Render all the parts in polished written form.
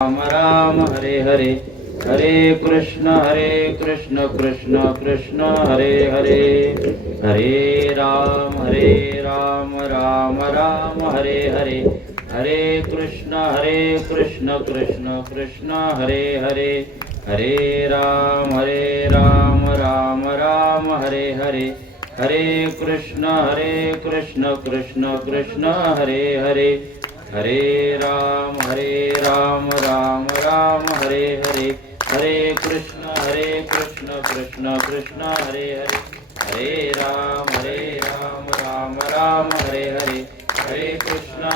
राम राम हरे हरे, हरे कृष्ण कृष्ण कृष्ण हरे हरे, हरे राम राम राम हरे हरे, हरे कृष्ण कृष्ण कृष्ण हरे हरे, हरे राम राम राम हरे हरे, हरे कृष्ण कृष्ण कृष्ण हरे हरे, हरे राम राम राम हरे हरे, हरे कृष्ण कृष्ण कृष्ण हरे हरे, हरे राम राम राम हरे हरे, हरे कृष्ण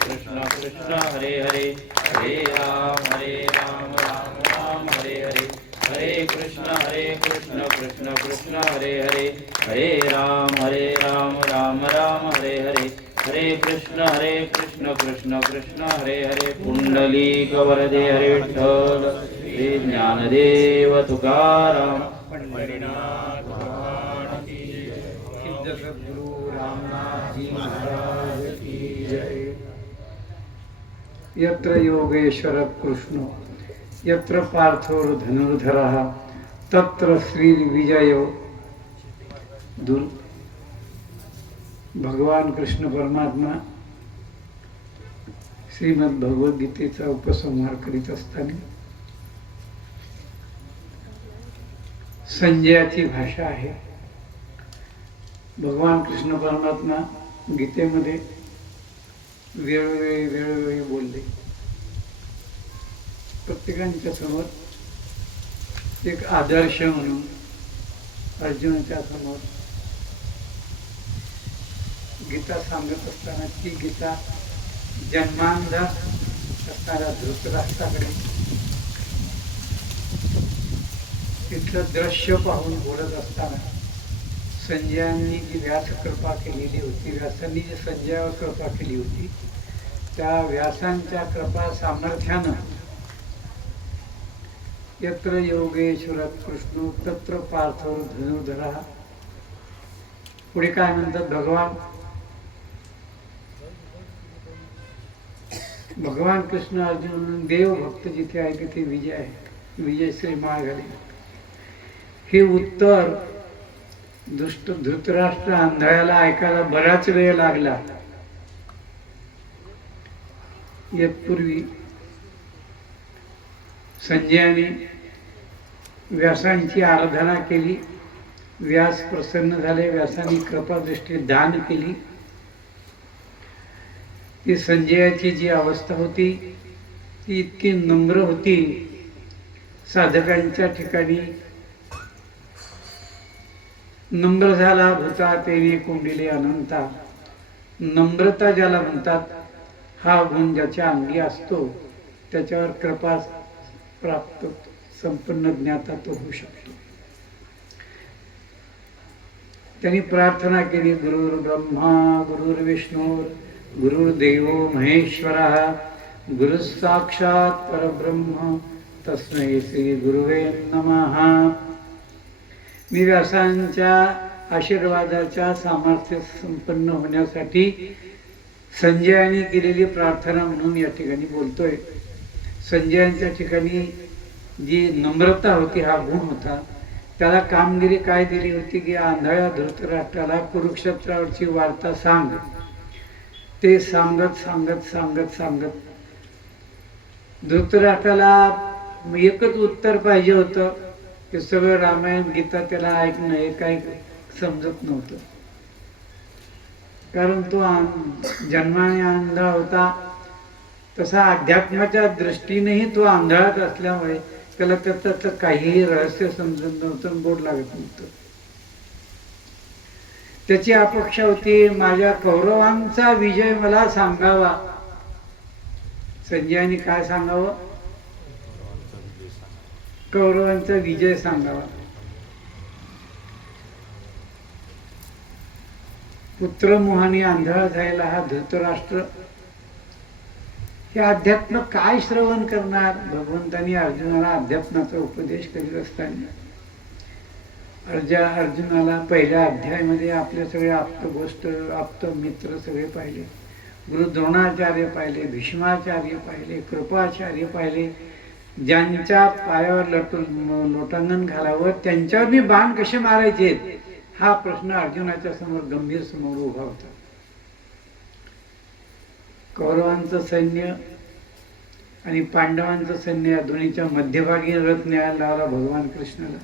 कृष्ण कृष्ण हरे हरे, हरे राम राम राम हरे हरे, हरे कृष्ण कृष्ण कृष्ण हरे हरे, हरे राम राम हरे हरे, हरे कृष्ण कृष्ण कृष्ण हरे हरे. पुंडलिक वरदे हरे विठ्ठल, श्री ज्ञानदेव तुकाराम पंढरीनाथ भगवान की जय. सिद्ध सद्गुरु रामनाथ जी महाराज की जय. यत्र योगेश्वर कृष्ण यत्र पार्थो धनुर्धरः तत्र श्रीविजयो दुर. भगवान कृष्ण परमात्मा श्रीमद भगवद्गीतेचा उपसंहार करीत असताना संजयाची भाषा आहे. भगवान कृष्ण परमात्मा गीतेमध्ये वेळोवेळी बोलले. प्रत्येकांच्या समोर एक आदर्श म्हणून अर्जुनाच्या समोर गीता सांगत असताना ती गीता जन्मांध असणाऱ्या धृतराष्ट्राकडे तिथलं दृश्य पाहून बोलत असताना संजयांनी जी व्यास कृपा केलेली होती, व्यासांनी जी संजयावर कृपा केली होती, त्या व्यासांच्या कृपा सामर्थ्यानं यत्र योगेश्वर कृष्ण तत्र पार्थो धनुर्धरः. पुढे काय म्हणतात भगवान कृष्ण अर्जुन देव भक्त जिथे आहे तिथे विजय आहे. विजयश्री माळ घाले. हे उत्तर धृतराष्ट्र आंधळ्याला ऐकायला बराच वेळ लागला. यत्पूर्वी संजयाने व्यासांची आराधना केली. व्यास प्रसन्न झाले. व्यासांनी कृपादृष्टी दान केली. ती संजयाची जी अवस्था होती ती इतकी नम्र होती. साधकांच्या ठिकाणी नम्र झाला भूता तेने कोंडिले अनंता. नम्रता ज्याला म्हणतात, हा गुण ज्याच्या अंगी असतो त्याच्यावर कृपा प्राप्त संपन्न ज्ञाता तो होऊ शकतो. त्यांनी प्रार्थना केली, गुरुर् ब्रह्मा गुरुर्विष्णू गुरुर्देव महेश्वरः गुरु साक्षात परब्रह्म तस्मै श्री गुरुवे नमः. मी व्यासांच्या आशीर्वादाच्या सामर्थ्य संपन्न होण्यासाठी संजयाने केलेली प्रार्थना म्हणून या ठिकाणी बोलतोय. संजयांच्या ठिकाणी जी नम्रता होती, हा गुण होता. त्याला कामगिरी काय दिली होती की आंधळ्या धृतराष्ट्राला कुरुक्षेत्रावरची वार्ता सांग. ते सांगत सांगत सांगत सांगत धृतराष्ट्राला एकच उत्तर पाहिजे होतं की सगळं रामायण गीता त्याला ऐकणं हे काही समजत नव्हतं. कारण तो जन्माने आंधळा होता. तसा अध्यात्माच्या दृष्टीनेही तो आंधळाच असल्यामुळे त्याला त्याचं काहीही रहस्य समजत नव्हतं, गोड लागत नव्हतं. त्याची अपेक्षा होती माझ्या कौरवांचा विजय मला सांगावा. संजयाने काय सांगावं? कौरवांचा विजय सांगावा. पुत्रमोहाने आंधळा झालेला हा धृतराष्ट्र हे अध्यात्म काय श्रवण करणार? भगवंतांनी अर्जुनाला अध्यात्माचा उपदेश करीत असताना अर्जुनाला पहिल्या अध्यायामध्ये आपले सगळे आप्त गोष्ट आप्त मित्र सगळे पाहिले. गुरु द्रोणाचार्य पाहिले, भीष्माचार्य पाहिले, कृपाचार्य पाहिले. ज्यांच्या पायावर लोटांगण घालावं त्यांच्यावर मी बाण कसे मारायचे हा प्रश्न अर्जुनाच्या समोर गंभीर समोर उभा होता. कौरवांचं सैन्य आणि पांडवांचं सैन्य या दोन्हीच्या मध्यभागी रथ न्यायला लावला भगवान कृष्णाला.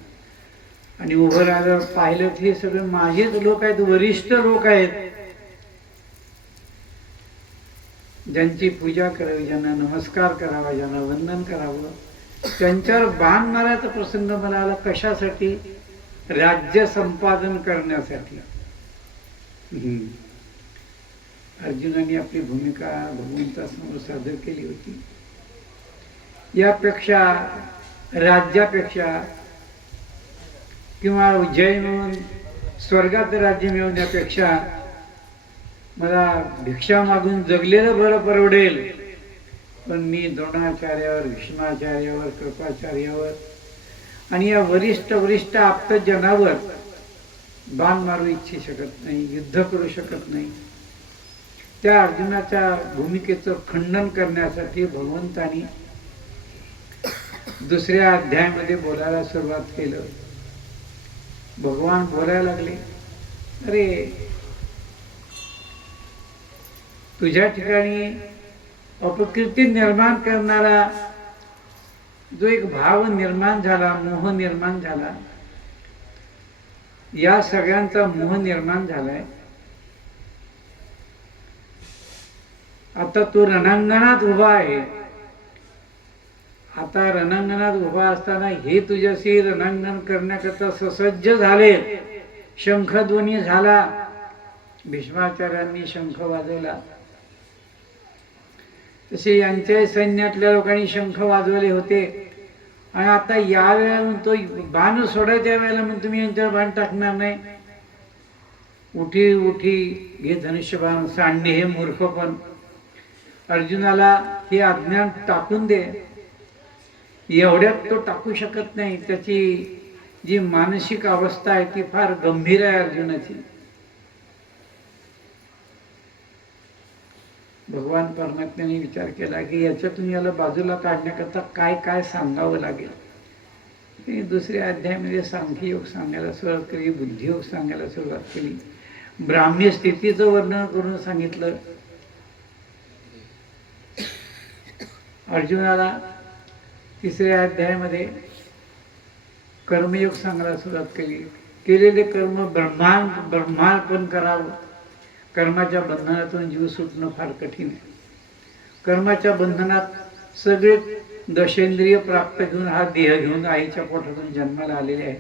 आणि उभं राहिल्यावर पाहिलं की हे सगळे माझेच लोक आहेत, वरिष्ठ लोक आहेत, ज्यांची पूजा करावी, ज्यांना नमस्कार करावा, ज्यांना वंदन करावं, त्यांच्यावर बाण मारायचा प्रसंग मला आला. कशासाठी? राज्य संपादन करण्यासाठी. अर्जुनाने आपली भूमिका भगवंतासमोर सादर केली होती. यापेक्षा, राज्यापेक्षा किंवा जय म्हणून स्वर्गात राज्य मिळवण्यापेक्षा मला भिक्षा मागून जगलेलं बरं परवडेल. पण मी द्रोणाचार्यावर, भीष्माचार्यावर, कृपाचार्यावर आणि या वरिष्ठ आप्तजनावर बाण मारू इच्छू शकत नाही, युद्ध करू शकत नाही. त्या अर्जुनाच्या भूमिकेचं खंडन करण्यासाठी भगवंतानी दुसऱ्या अध्यायामध्ये बोलायला सुरुवात केलं. भगवान बोलायला लागले, अरे तुझ्या ठिकाणी अपकीर्ती निर्माण करणारा जो एक भाव निर्माण झाला, मोह निर्माण झाला, या सगळ्यांचा मोह निर्माण झालाय. आता तो रणांगणात उभा आहे. आता रणांगणात उभा असताना हे तुझ्याशी रणांगण करण्याकरता ससज्ज झाले. शंखध्वनी झाला, भीष्माचार्यांनी शंख वाजवला, तसे यांच्या सैन्यातल्या लोकांनी शंख वाजवले होते. आणि आता या वेळेला तो बाण सोडायच्या वेळेला मग तुम्ही यांच्यावर बाण टाकणार नाही. उठी उठी घे धनुष्यबाण, सांडे हे मूर्खपण. अर्जुनाला हे अज्ञान टाकून दे. एवढ्यात तो टाकू शकत नाही. त्याची जी मानसिक अवस्था आहे ती फार गंभीर आहे अर्जुनाची. भगवान परमात्म्याने विचार केला की याच्यातून याला बाजूला काढण्याकरता काय काय सांगावं लागेल. त्यांनी दुसऱ्या अध्यायामध्ये सांख्ययोग सांगायला सुरुवात केली, बुद्धियोग सांगायला सुरुवात केली, ब्राह्मी स्थितीचं वर्णन करून सांगितलं. अर्जुनाला तिसऱ्या अध्यायामध्ये कर्मयोग सांगायला सुरुवात केली. केलेले कर्म ब्रह्मार्पण करावं. कर्माच्या बंधनातून जीव सुटणं फार कठीण आहे. कर्माच्या बंधनात सगळे दशेंद्रिय प्राप्त घेऊन हा देह घेऊन आईच्या पोटातून जन्माला आलेले आहे.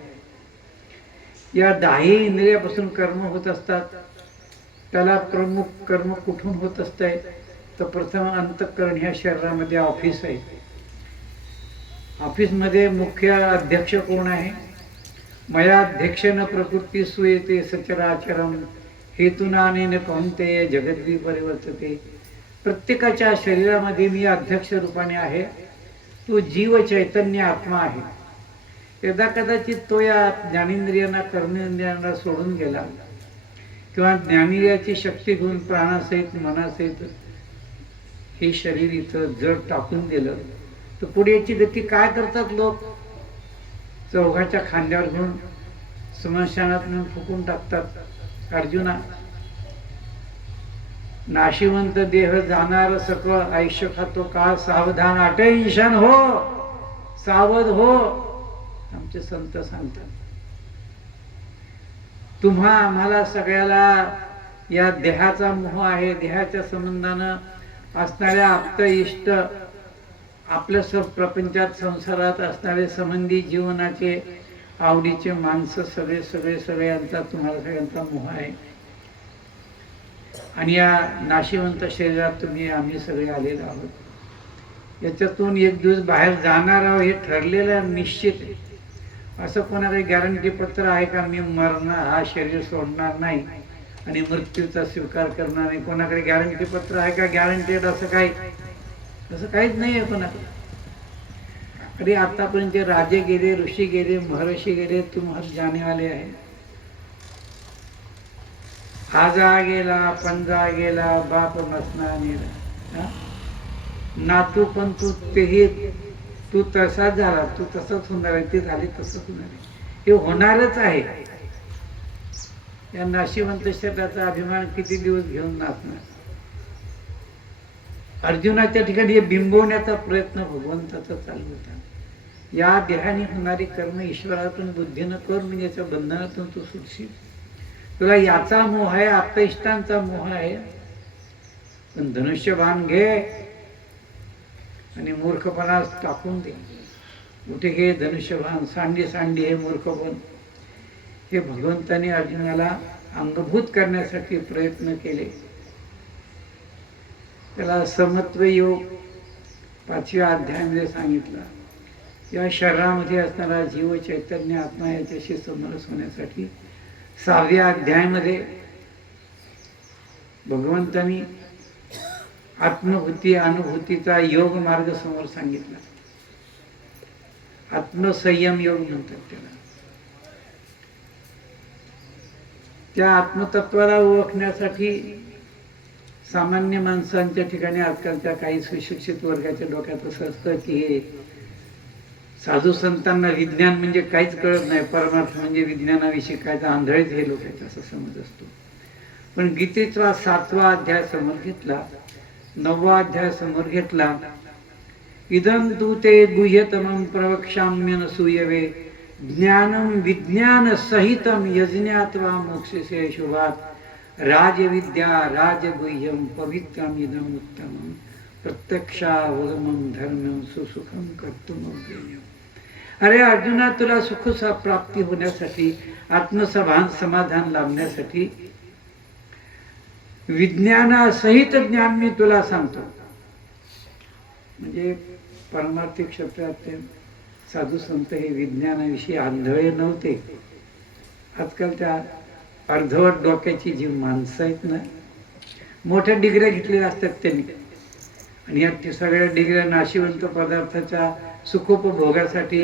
या 10 इंद्रियापासून कर्म होत असतात. त्याला प्रमुख कर्म कुठून होत असतंय तर प्रथम अंतःकरण ह्या शरीरामध्ये ऑफिस आहे. ऑफिसमध्ये मुख्य अध्यक्ष कोण आहे? मया अध्यक्षेन प्रकृती सुयेते सचराचरम हेतुनानेन कौंतेय जगद्वी परिवर्तते. प्रत्येकाच्या शरीरामध्ये मी अध्यक्ष रूपाने आहे. तो जीव चैतन्य आत्मा आहे. यदा कदाचित तो या ज्ञानेंद्रियांना कर्मेंद्रियांना सोडून गेला किंवा ज्ञानेंद्रियाची शक्ती घेऊन प्राणासहित मनासहित हे शरीर इथं जड टाकून दिलं तर पुढे याची गती काय करतात लोक? चौघाच्या खांद्यावर घेऊन स्मशानात नेऊन फुकून टाकतात. अर्जुना, नाशिवंत देह जाणार सकळ आयुष्य खातो काळ सावधान अटेन्शन हो, सावध हो, आमचे संत सांगतात. तुम्हा आम्हाला सगळ्याला या देहाचा मोह आहे. देहाच्या संबंधानं असणाऱ्या आप्त इष्ट, आपल्या सब प्रपंचात संसारात असणारे संबंधी, जीवनाचे आवडीचे माणसं सगळ्यांचा तुम्हाला सगळ्यांचा मोह आहे. आणि या नाशिवंत शरीरात आम्ही सगळे आलेलो आहोत. याच्यातून एक दिवस बाहेर जाणार आहोत हे ठरलेलं निश्चित आहे. असं कोणाकडे गॅरंटी पत्र आहे का मी मरणार, हा शरीर सोडणार नाही आणि मृत्यूचा स्वीकार करणार नाही? कोणाकडे गॅरंटी पत्र आहे का? गॅरंटेड असं काहीच नाही आहे कोणाकडे. अरे आतापर्यंत राजे गेले, ऋषी गेले, महर्षी गेले, तुम्हाला जाने वाले आहे. आजा गेला पंजा गेला बाप मसना नेला. हा? नातू पण तू तेही तू तसाच झाला, तू तसंच होणार आहे, ते झाले तसंच होणार आहे, हे होणारच आहे. या नाशिवंत शब्दाचा अभिमान किती दिवस घेऊन नाचणार. अर्जुनाच्या ठिकाणी हे बिंबवण्याचा प्रयत्न भगवंताचा चालू होता. या देहाने होणारी कर्म ईश्वरातून बुद्धीनं कर, म्हणजे याच्या बंधनातून तू सुटशील. तुला याचा मोह आहे, आप्तेष्टांचा मोह आहे, पण धनुष्यबाण घे आणि मूर्खपणा टाकून दे. कुठे घे धनुष्यबाण, सांडी सांडी हे मूर्खपण. हे भगवंताने अर्जुनाला अंगभूत करण्यासाठी प्रयत्न केले. त्याला समत्व योग 5व्या अध्यायामध्ये सांगितला. या शरीरामध्ये असणारा जीव चैतन्य आत्मा याच्याशी समरस होण्यासाठी 6व्या अध्यायामध्ये भगवंतांनी आत्मभूती अनुभूतीचा योग मार्ग समोर सांगितला. आत्मसंयम योग म्हणतात त्याला. त्या आत्मतत्वाला ओळखण्यासाठी सामान्य माणसांच्या ठिकाणी आजकालच्या काही सुशिक्षित वर्गाच्या डोक्यात असं असतं की हे साधू संतांना विज्ञान म्हणजे काहीच कळत नाही, परमार्थ म्हणजे विज्ञानाविषयी काय, तर आंधळेच हे लोक आहेत असा समज असतो. पण गीतेचा 7वा अध्याय समोर घेतला, 9वा अध्याय समोर घेतला. इदं तु ते गुह्यतमं प्रवक्ष्याम्यन सूयवे ज्ञानं विज्ञान सहितं यज्ञात्वा मोक्षसे शुभात् राजविद्या राजगुह्यं पवित्रमिदं उत्तमं प्रत्यक्षावगमं धर्मं सुसुखं कर्तुमव्ययम्. अरे अर्जुना, तुला सुख प्राप्ती होण्यासाठी, आत्मसभान समाधान लाभण्यासाठी विज्ञानासहित ज्ञान मी तुला सांगतो. म्हणजे परमार्थिक क्षेत्रात साधू संत हे विज्ञानाविषयी आंधळे नव्हते. आजकाल त्या अर्धवट डोक्याची जी माणसं आहेत ना, मोठ्या डिग्र्या घेतलेल्या असतात त्यांनी, आणि या सगळ्या डिग्र्या नाशिवंत पदार्थाच्या सुखोपभोगासाठी,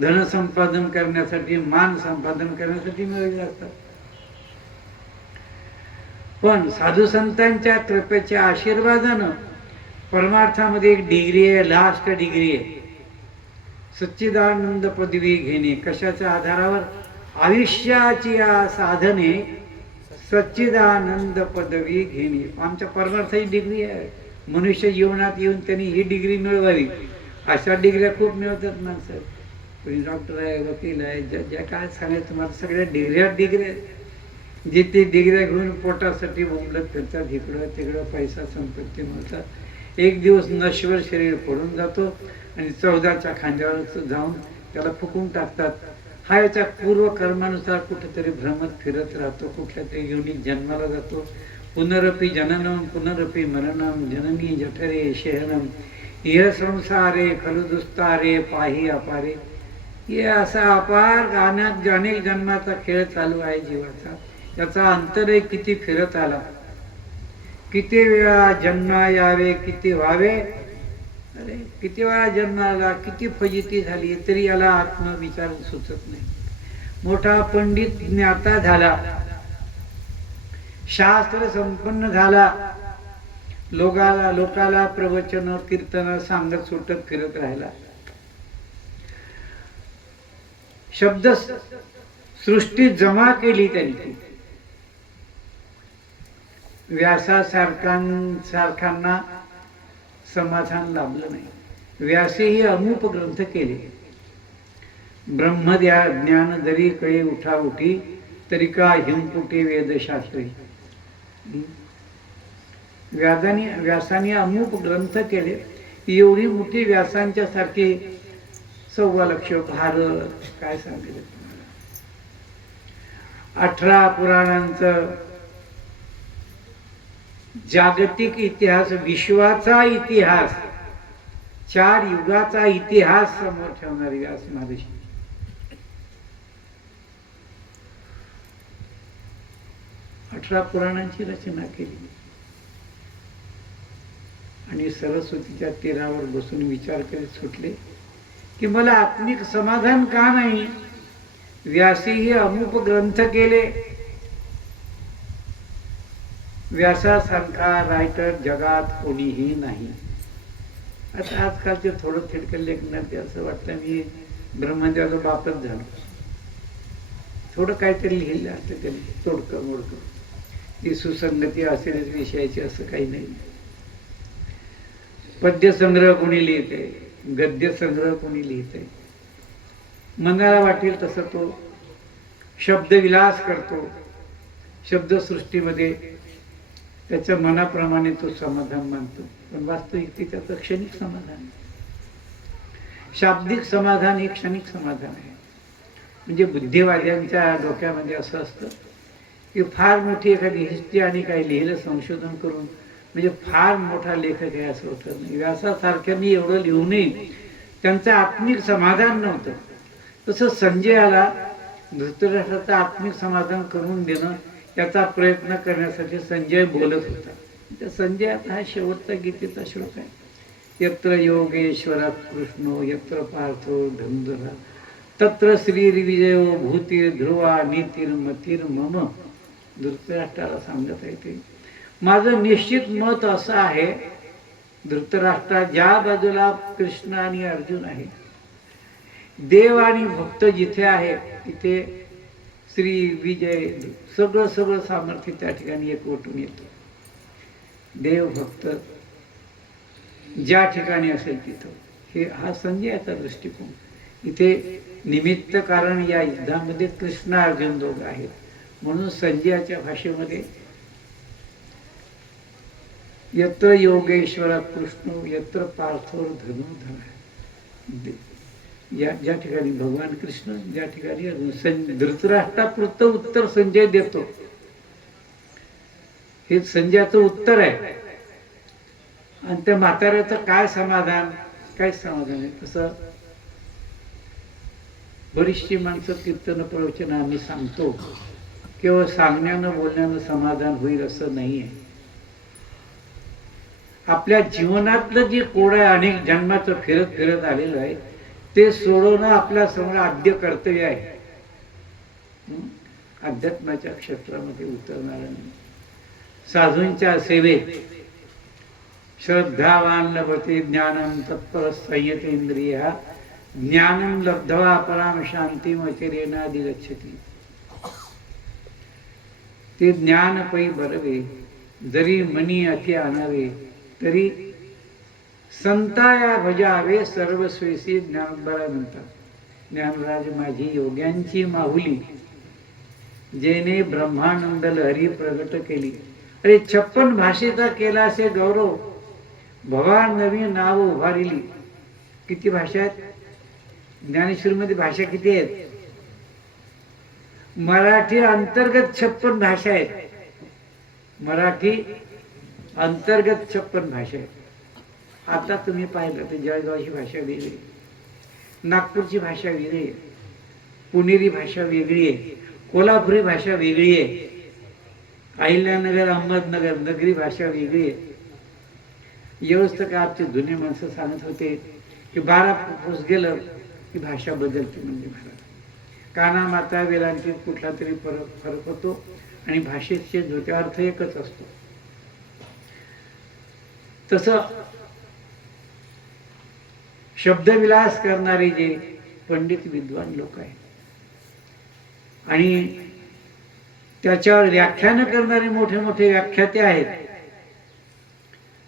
धनसंपादन करण्यासाठी, मान संपादन करण्यासाठी मिळवलेल्या असतात. पण साधू संतांच्या कृपेच्या आशीर्वादानं परमार्थामध्ये एक डिग्री आहे, लास्ट डिग्री आहे, सच्चिदानंद पदवी घेणे. कशाच्या आधारावर? आयुष्याची या साधने सच्चिदानंद पदवी घेणे. आमच्या परमार्थाची डिग्री आहे. मनुष्य जीवनात येऊन त्यांनी ही डिग्री मिळवावी. अशा डिग्र्या खूप मिळवतात माणसं. कोणी डॉक्टर आहे, वकील आहे, ज्या काय सांगायचं तुम्हाला, सगळ्या डिग्र्या जे ते डिग्र्या घेऊन पोटासाठी बोंबलत फिरतात, इकडं तिकडं पैसा संपत्ती मिळतात. एक दिवस नश्वर शरीर पडून जातो आणि 14च्या खांद्यावर जाऊन त्याला फुकून टाकतात. हा याच्या पूर्वकर्मानुसार कुठेतरी भ्रमत फिरत राहतो, कुठल्या तरी योनीत जन्माला जातो. पुनरपि जननम पुनरपि मरणम जननी जठरे शयनम इह संसारे खलु दुस्तारे पाही अपारे. हे असा अपार अनेक जन्माचा खेळ चालू आहे जीवाचा. याचा अंतरे किती फिरत आला, किती वेळा जन्म यावे, किती व्हावे. अरे किती वेळा जन्माला, किती फजिती झाली, तरी याला आत्मविचार सुचत नाही. मोठा पंडित ज्ञाता झाला, शास्त्र संपन्न झाला, लोकाला प्रवचन कीर्तन सांगत सुटत फिरत राहिला. शब्द सृष्टी जमा केली त्यांनी. व्यासासारखांना समाधान लाभलं नाही. व्यासेही अमूप ग्रंथ केले. ब्रह्मद्या ज्ञान जरी कळे उठा उठी, तरी का हिमपुटे वेदशास्त्री. व्यासाने अमूप ग्रंथ केले. एवढी मोठी व्यासांच्या सारखी 1.25 लाख भारत, काय सांगितलं तुम्हाला, 18 पुराणांचं जागतिक इतिहास, विश्वाचा इतिहास, 4 युगाचा इतिहास समोर ठेवणारी व्यास महर्षी. अठरा पुराणांची रचना केली आणि सरस्वतीच्या तीरावर बसून विचार करीत सुटले की मला आत्मिक समाधान का नाही. व्यासीही अमूप ग्रंथ केले, व्यासासारखा रायटर जगात कोणीही नाही. आता आजकालचे थोडं थिडकं लेखनात ते असं वाटतं मी ब्रह्मदेवाचा बापच झालो. थोडं काहीतरी लिहिलं असतं त्यांनी तोडकं मोडकं, ती सुसंगती असेलच विषयाची असं काही नाही. पद्यसंग्रह कोणी लिहिते, गद्यसंग्रह कोणी लिहिते, मनाला वाटेल तसं तो शब्दविलास करतो. शब्दसृष्टीमध्ये त्याच्या मनाप्रमाणे तो समाधान मानतो, पण वास्तविक त्याचं क्षणिक समाधान. शाब्दिक समाधान हे क्षणिक समाधान आहे. म्हणजे बुद्धिवाद्यांच्या डोक्यामध्ये असं असतं की फार मोठी एखादी हिस्ट्री आणि काही लिहिलं संशोधन करून म्हणजे फार मोठा लेखक आहे असं होतं नाही. व्यासासारख्यांनी एवढं लिहूनही त्यांचं आत्मिक समाधान नव्हतं. तसं संजयाला धृतराष्ट्राचं आत्मिक समाधान करून देणं याचा प्रयत्न करण्यासाठी संजय बोलत होता. त्या संजयाचा हा शेवटचा गीतेचा श्लोक आहे. यत्र योगेश्वर कृष्णो यत्र पार्थो धनुधरा तत्र श्रीर्विजयो भूतीर ध्रुवा नीतिर्मतीर मम. धृतराष्ट्राला सांगत आहे ते माझं निश्चित मत असं आहे, धृतराष्ट्रा ज्या बाजूला कृष्ण आणि अर्जुन आहे, देव आणि भक्त जिथे आहे तिथे श्री विजय सगळं सगळं सामर्थ्य त्या ठिकाणी एकवटून येतं. देव भक्त ज्या ठिकाणी असेल तिथं, हे हा संजयाचा दृष्टिकोन. इथे निमित्त कारण या युद्धामध्ये कृष्ण अर्जुन दोघं आहेत. म्हणून संजयाच्या भाषेमध्ये यत्र योगेश्वर कृष्ण यत्र पार्थो धनुधर, ज्या ठिकाणी भगवान कृष्ण, ज्या ठिकाणी अर्जुन. धृतराष्ट्रापुरतं उत्तर संजय देतो. हे संजयाचं उत्तर आहे. आणि त्या म्हाताऱ्याचं काय समाधान, काय समाधान आहे. तसं बरीचशी माणसं कीर्तन प्रवचन आम्ही सांगतो, केवळ सांगण्यानं बोलण्यानं समाधान होईल असं नाही आहे. आपल्या जीवनातलं जे कोड आहे, अनेक जन्माचं फिरत फिरत आलेलं आहे, ते सोडवणं आपल्या समोर आद्य कर्तव्य आहे. अध्यात्माच्या क्षेत्रामध्ये उतरणाऱ्या साधूंच्या सेवेत श्रद्धावान लभते ज्ञानम तत्पर संयतेंद्रिय ज्ञानम लब्ध्वा पराम शांतीम अचिरेनाधिगच्छति. ते ज्ञान पै बरवे जरी मनी अति आणावे तरी संताया भजावे सर्वस्वेसी ज्ञानोद्धारा म्हणतात. ज्ञानराज माझी योग्यांची माहुली जेने ब्रह्मानंद लहरी प्रगट केली. अरे 56 भाषेचा केला असे गौरव, भवा नवी नाव उभारिली. किती भाषा आहेत ज्ञानेश्वरीमध्ये? भाषा किती आहेत? मराठी अंतर्गत 56 भाषा आहेत. मराठी अंतर्गत 56 भाषा आहेत. आता तुम्ही पाहिलं तर जळगावची भाषा वेगळी, नागपूरची भाषा वेगळी आहे, पुणेरी भाषा वेगळी आहे, कोल्हापुरी भाषा वेगळी आहे, अहिल्यानगर अहमदनगर नगरी भाषा वेगळी आहे. एवढंच तर का आमचे जुने माणसं सांगत होते की 12 पुस गेलं की भाषा बदलते. म्हणजे महाराज काना माता वेलांची कुठला तरी फरक होतो आणि भाषेचे धोते अर्थ एकच असतो. तसं शब्दविलास करणारे जे पंडित विद्वान लोक आहेत आणि त्याच्यावर व्याख्यान करणारे मोठे मोठे व्याख्याते आहेत.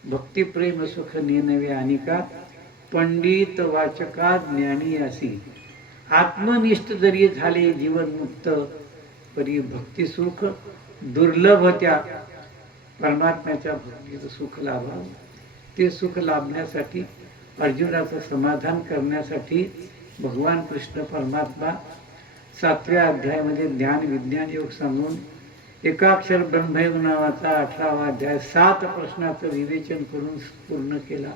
भक्ती प्रेम सुख नेनवे अनिका पंडित वाचका ज्ञानी असी आत्मनिष्ठ जरी झाले जीवन मुक्त परी भक्ती सुख दुर्लभ त्या परमात्म्याच्या भक्तीचं सुख लाभावं. ते सुख लाभण्यासाठी अर्जुनाचं समाधान करण्यासाठी भगवान कृष्ण परमात्मा 7व्या अध्यायामध्ये ज्ञान विज्ञान योग सांगून एकाक्षर ब्रह्मयोग नावाचा 18वा अध्याय 7 प्रश्नाचं विवेचन करून पूर्ण केला.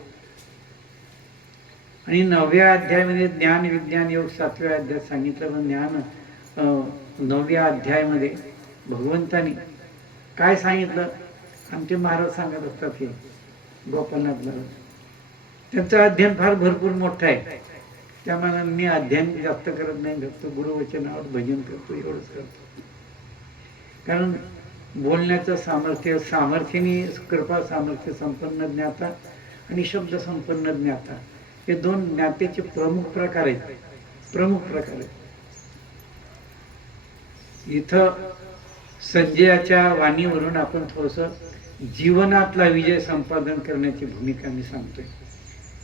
आणि 9व्या अध्यायामध्ये ज्ञान विज्ञान योग 7व्या अध्यायात सांगितलं. पण ज्ञान 9व्या अध्यायामध्ये भगवंतानी काय सांगितलं? आमचे महाराज सांगत असतात हे गोपालनाथ महाराज, त्यांचं अध्ययन फार भरपूर मोठं आहे. त्यामुळे मी अध्ययन जास्त करत नाही, फक्त गुरुवचनावर भजन करतो, एवढंच करतो. कारण बोलण्याचं सामर्थ्य, सामर्थ्याने कृपा सामर्थ्य संपन्न ज्ञाता आणि शब्द संपन्न ज्ञाता, हे दोन ज्ञातेचे प्रमुख प्रकार आहेत. प्रमुख प्रकार आहेत. इथं संजयाच्या वाणीवरून आपण थोडस जीवनातला विजय संपादन करण्याची भूमिका मी सांगतोय.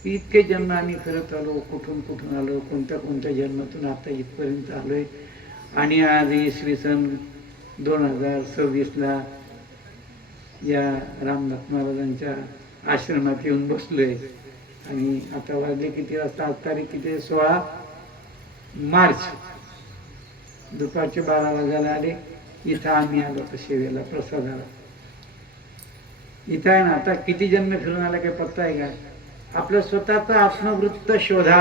इतके जन्म आम्ही फिरत आलो, कुठून कुठून आलो, कोणत्या कोणत्या जन्मातून आता इथपर्यंत आलोय. आणि आज इसवी सन 2026ला या रामनाथ महाराजांच्या आश्रमात येऊन बसलोय. आणि आता वाजले किती वाजता? आज तारीख किती? 16 मार्च. दुपारचे 12 वाजायला आले. इथं आम्ही आलो तर सेवेला, प्रसादाला. इथं आहे ना, आता किती जन्म फिरून आला काही पत्ता आहे का? आपलं स्वतःचं आत्मवृत्त शोधा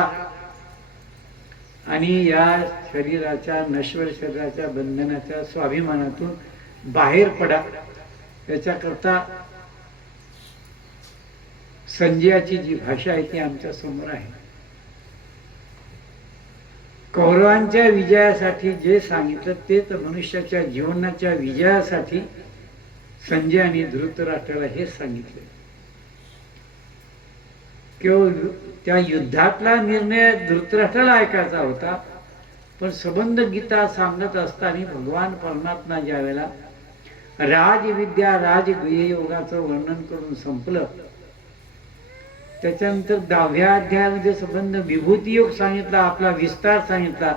आणि या शरीराच्या, नश्वर शरीराच्या बंधनाच्या स्वाभिमानातून बाहेर पडा. याच्याकरता संजयाची जी भाषा आहे ती आमच्या समोर आहे. कौरवांच्या विजयासाठी जे सांगितलं तेच मनुष्याच्या जीवनाच्या विजयासाठी संजय आणि धृतराष्ट्राला हेच सांगितले. केवळ त्या युद्धातला निर्णय धृतराष्ट्राला ऐकायचा होता, पण संबंध गीता सांगत असताना भगवान परमात्मा ज्या वेळेला राजविद्या, राजगुह्ययोगाचं वर्णन करून संपलं, त्याच्यानंतर 10व्या अध्यायामध्ये संबंध विभूती योग सांगितला, आपला विस्तार सांगितला.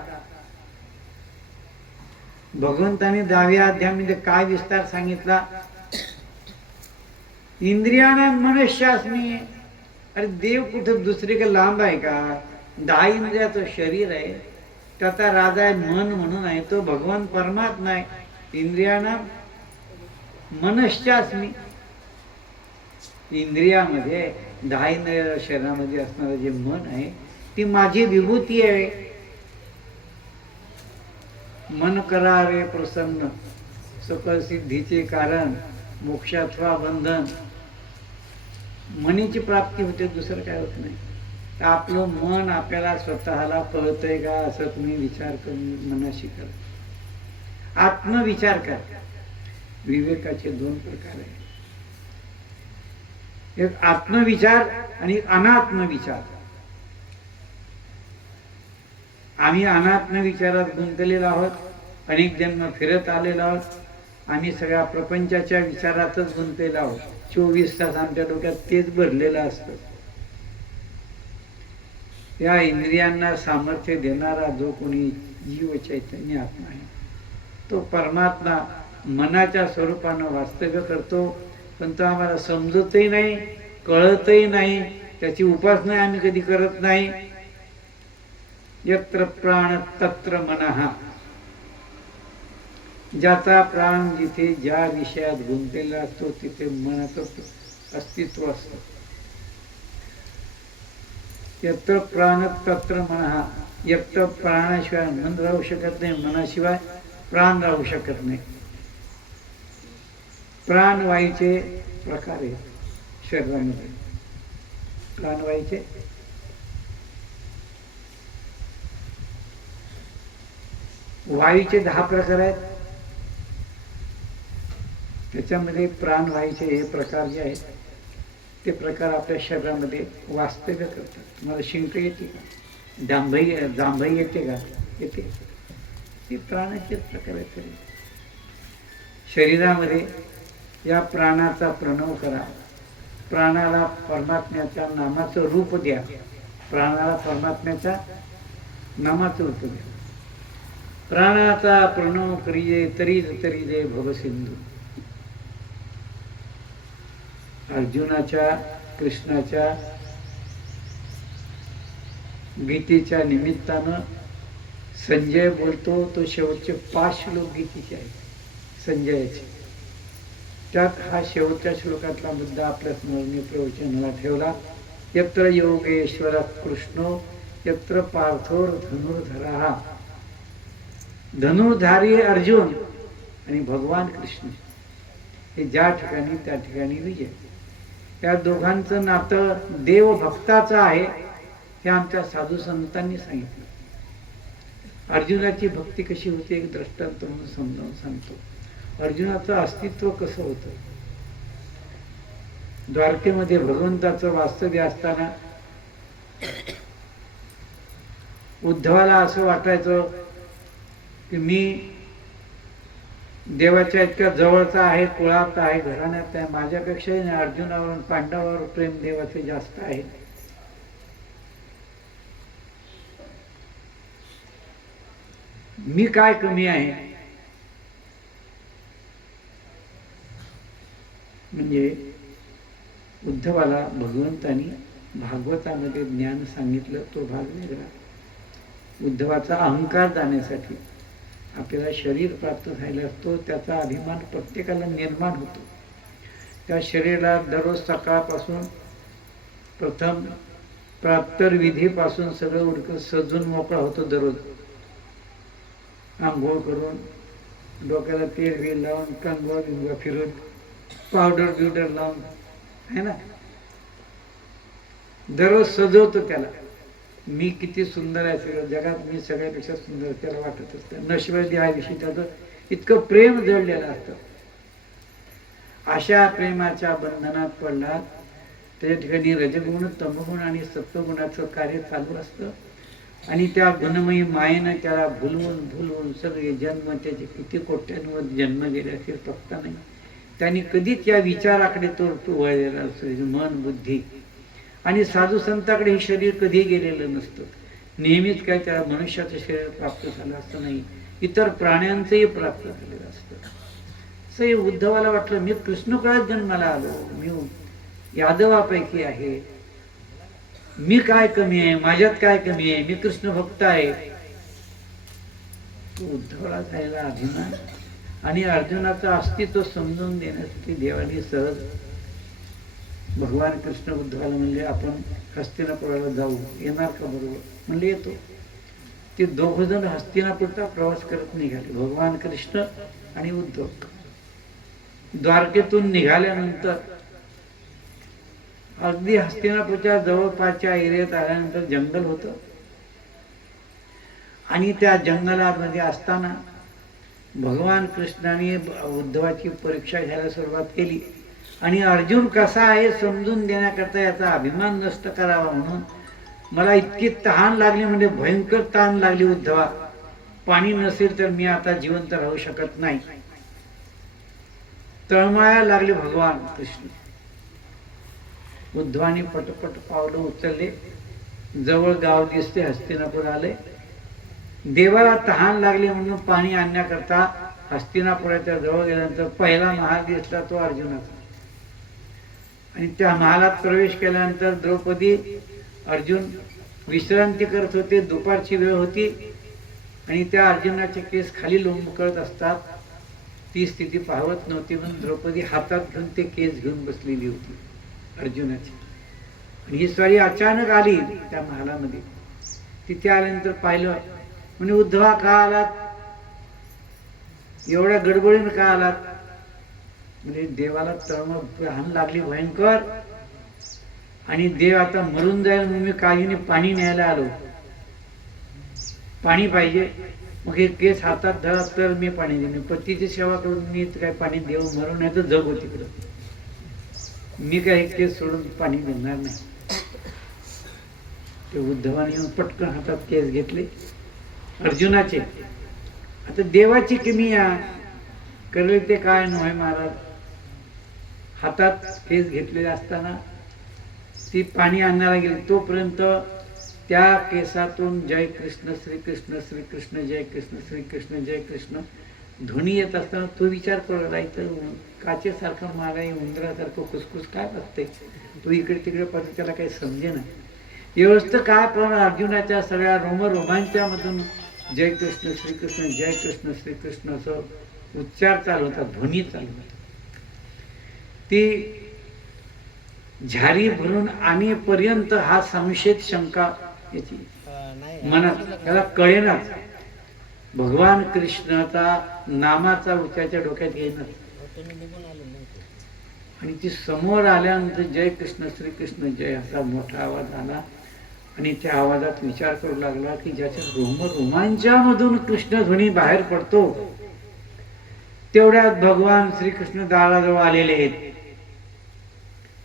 भगवंताने 10व्या अध्यायामध्ये काय विस्तार सांगितला? इंद्रियाने मनुष्यासनी. अरे देव कुठं दुसरीकडे लांब आहे का? 10 इंद्रियाचं शरीर आहे, त्याचा राजा आहे, मन म्हणून आहे. तो भगवान परमात्मा आहे. इंद्रियाना मनुष्यासनी. इंद्रियामध्ये 10 इंद्रिया शरीरामध्ये असणारं जे मन आहे ती माझी विभूती आहे. मन करा रे प्रसन्न, सकल सिद्धीचे कारण, मोक्षाथवा बंधन. मनीची प्राप्ती होते, दुसरं काय होत नाही. तर आपलं मन आपल्याला स्वतःला कळतंय का असं तुम्ही विचार करून मनाशी करा. आत्मविचार करा. विवेकाचे 2 प्रकार आहेत. एक आत्मविचार आणि अनात्मविचार. आम्ही अनात्मविचारात गुंतलेलो आहोत, अनेक जन्म फिरत आलेलो आहोत. आम्ही सगळ्या प्रपंचाच्या विचारातच गुंतलेलो आहोत. 24 तास आमच्या डोक्यात तेच भरलेलं असतं. या इंद्रियांना सामर्थ्य देणारा जो कोणी जीव चैतन्य आत्मा आहे तो परमात्मा मनाच्या स्वरूपानं वास्तव्य करतो, पण तो आम्हाला समजतही नाही, कळतही नाही. त्याची उपासना आम्ही कधी करत नाही. यत्र प्राण तत्र मनः. ज्याचा प्राण जिथे ज्या विषयात गुंतलेला असतो तिथे मनाचं अस्तित्व असतं. यत्र प्राण तत्र मनः. यत्र प्राणाशिवाय मन राहू शकत नाही, मनाशिवाय प्राण राहू शकत नाही. प्राणवायूचे प्रकार आहेत शरीरामध्ये. प्राणवायूचे वायूचे 10 प्रकार आहेत. त्याच्यामध्ये प्राणवायूचे हे प्रकार जे आहेत ते प्रकार आपल्या शरीरामध्ये वास्तव्य करतात. तुम्हाला शिंक येते का? जांभई येते का? येते. हे प्राणाचे प्रकार आहेत. शरीरामध्ये या प्राणाचा प्रणव करा. प्राणाला परमात्म्याच्या नामाचं रूप द्या. प्राणाला परमात्म्याच्या नामाचं रूप द्या. प्राणाचा प्रणव करिये तरी तरी दे भवसिंधू. अर्जुनाच्या, कृष्णाच्या गीतेच्या निमित्तानं संजय बोलतो. तो शेवटचे 5 श्लोक गीतेचे आहेत संजयाचे. त्यात हा शेवटच्या श्लोकातला मुद्दा आपल्या स्मरणीय प्रवचनाला ठेवला. यत्र योगेश्वर कृष्णो यत्र पार्थोर धनुर्धरा. धनुर्धारी अर्जुन आणि भगवान कृष्ण हे ज्या ठिकाणी त्या ठिकाणी विजय. त्या दोघांचं नातं देवभक्ताचं आहे हे आमच्या साधू संतांनी सांगितलं. अर्जुनाची भक्ती कशी होती एक दृष्टांत म्हणून समजावून सांगतो. अर्जुनाचं अस्तित्व कसं होतं. द्वारकेमध्ये भगवंताचं वास्तव्य असताना उद्धवाला असं वाटायचं की मी देवाच्या इतक्या जवळचा आहे, कुळात आहे, घराण्यात आहे, माझ्यापेक्षाही अर्जुनावर पांडवावर प्रेम देवाचे जास्त आहे. मी काय कमी आहे. म्हणजे उद्धवाला भगवंतानी भागवतामध्ये ज्ञान सांगितलं, तो भाग वेगळा. उद्धवाचा अहंकार जाण्यासाठी आपल्याला शरीर प्राप्त झालेला असतो, त्याचा अभिमान प्रत्येकाला निर्माण होतो. त्या शरीराला दररोज सकाळपासून प्रथम प्रातर्विधीपासून सगळं उडकं सजून मोकळा होतो. दररोज आंघोळ करून, डोक्याला तेल वेल लावून, कंगवा बिंगवा फिरून, पावडर बिवडर लावून, है ना, दररोज सजवतो त्याला. मी किती सुंदर आहे, सगळं जगात मी सगळ्यापेक्षा सुंदर त्याला वाटत असतं. नशिबाई देहाविषयी त्याचं इतकं प्रेम जडलेलं असतं. अशा प्रेमाच्या बंधनात पडला त्या ठिकाणी रजगुण, तमगुण आणि सत्वगुणाचं कार्य चालू असतं. आणि त्या गुणमयी मायेनं त्याला भुलवून भुलवून सगळे जन्म, त्याचे किती कोट्यांवर जन्म गेले असेल पत्ता नाही. त्यांनी कधीच या विचाराकडे तो वळलेला असतो. मन, बुद्धी आणि साधू संताकडे हे शरीर कधी गेलेलं नसतं. नेहमीच काय त्याला मनुष्याचं शरीर प्राप्त झालं असतं नाही, इतर प्राण्यांचंही प्राप्त झालेलं असतं. असं उद्धवाला वाटलं, मी कृष्ण काळात जन्माला आलो, मी यादवापैकी आहे, मी काय कमी आहे, माझ्यात काय कमी आहे, मी कृष्ण भक्त आहे. उद्धवाला झालेला अभिमान आणि अर्जुनाचं अस्तित्व समजून देण्यासाठी देवाने सहज भगवान कृष्ण उद्धवाला म्हणले, आपण हस्तिनापुराला जाऊ, येणार का? बरोबर म्हणले, येतो. ते दोघ जण हस्तिनापूरचा प्रवास करत निघाले, भगवान कृष्ण आणि उद्धव. द्वारकेतून निघाल्यानंतर अगदी हस्तिनापूरच्या जवळपासच्या एरियात आल्यानंतर जंगल होतं. आणि त्या जंगलामध्ये असताना भगवान कृष्णाने उद्धवाची परीक्षा घ्यायला सुरुवात केली. आणि अर्जुन कसा आहे समजून देण्याकरता याचा अभिमान नष्ट करावा म्हणून, मला इतकी तहान लागली, म्हणजे भयंकर तहान लागली उद्धवा, पाणी नसेल तर मी आता जिवंत राहू शकत नाही. तळमळायला लागले भगवान कृष्ण. उद्धवाने पटपट पावलं उचलले, जवळ गाव दिसते, हस्तिनापूर आले. देवाला तहान लागली म्हणून पाणी आणण्याकरता हस्तिनापुराच्या जवळ गेल्यानंतर पहिला महाल दिसला तो अर्जुनाचा. आणि त्या महालात प्रवेश केल्यानंतर द्रौपदी, अर्जुन विश्रांती करत होते, दुपारची वेळ होती. आणि त्या अर्जुनाचे केस खाली लोंबकळत असतात, ती स्थिती पाहत नव्हती म्हणून द्रौपदी हातात घेऊन ते केस घेऊन बसलेली होती अर्जुनाची. आणि ही स्वारी अचानक आली त्या महालामध्ये. तिथे आल्यानंतर पाहिलं, म्हणजे उद्धवा का आलात, एवढ्या गडबडीने का आलात? म्हणजे देवाला तहान लागली भयंकर, आणि देव आता मरून जाईल म्हणून मी काळजीने पाणी न्यायला आलो, पाणी पाहिजे. मग हे केस हातात धरा तर मी पाणी देणे, पतीची सेवा करून मी काय पाणी देव मरून नाही तर जगू तिकडं, मी काय केस सोडून पाणी देणार नाही. ते उद्धवाने पटकन हातात केस घेतले अर्जुनाचे. आता देवाची किमी करले ते काय नव्हे महाराज. हातात केस घेतलेले असताना ती पाणी आणायला गेली, तोपर्यंत त्या केसातून जय कृष्ण श्रीकृष्ण श्रीकृष्ण जय कृष्ण श्रीकृष्ण जय कृष्ण ध्वनी येत असताना तो विचार करला, इथं काचेसारखा मागा, उंदरासारखं कुसकुस काय बघते, तो इकडे तिकडे पाहतो, त्याला काही समजे ना व्यवस्थित काय. पण अर्जुनाच्या सगळ्या रोमांच्या मधून जय कृष्ण श्रीकृष्ण जय कृष्ण श्रीकृष्ण असं उच्चार चालू होता, ध्वनी चालू होता. ती झारी भरून आणेपर्यंत हा संशय शंका याची मनात त्याला कळेनाच. भगवान कृष्णाचा नामाचा उच्चाराच्या डोक्यात येईनाच. आणि ती समोर आल्यानंतर जय कृष्ण श्रीकृष्ण जय असा मोठा आवाज आला. आणि त्या आवाजात विचार करू लागला की ज्याच्या रोमांच्या मधून कृष्ण ध्वनी बाहेर पडतो तेवढ्यात भगवान श्रीकृष्ण दाराजवळ आलेले आहेत.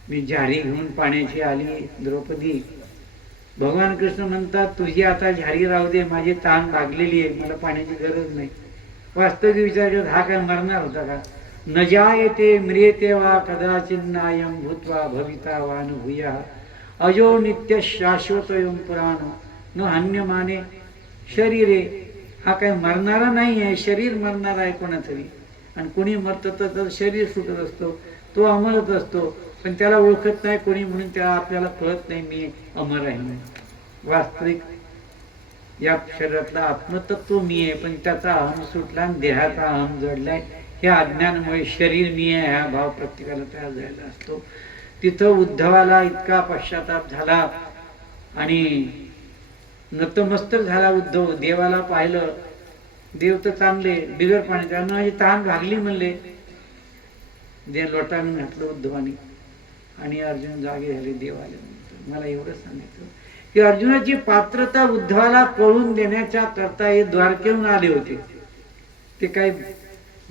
मी झारी घेऊन पाण्याची आली द्रौपदी. भगवान कृष्ण म्हणतात, तुझी आता झारी राहू दे, माझी तहान भागलेली आहे, मला पाण्याची गरज नाही. वास्तविक विचार केला, हा काय मरणार होता का? न जायते म्रियते वा कदाचिन्नायं भूत्वा भविता वा न भूयः अजो नित्य शाश्वतोऽयं पुराणो न हन्यमाने शरीरे. हा काय मरणारा नाही आहे, शरीर मरणार आहे कोणातरी. आणि कोणी मरतं तर शरीर सुटत असतो, तो अमरच असतो, पण त्याला ओळखत नाही कोणी, म्हणून त्याला आपल्याला कळत नाही मी अमर आहे म्हणून. वास्तविक या शरीरातला आत्मतत्व मी आहे, पण त्याचा अहम सुटला आणि देहाचा अहम जडलाय. या अज्ञानामुळे शरीर मी आहे हा भाव प्रत्येकाला तयार झालेला असतो. तिथं उद्धवाला इतका पश्चाताप झाला आणि नतमस्तक झाला उद्धव. देवाला पाहिलं, देव तर चांगले, बिगर पाण्याचे माझी तहान भागली म्हणले. लोटाने घातलं उद्धवानी आणि अर्जुन जागे झाले. देव आले. मला एवढं सांगितलं की अर्जुनाची पात्रता उद्धवाला कळून देण्याच्या करता हे द्वारकेहून आले होते. ते काही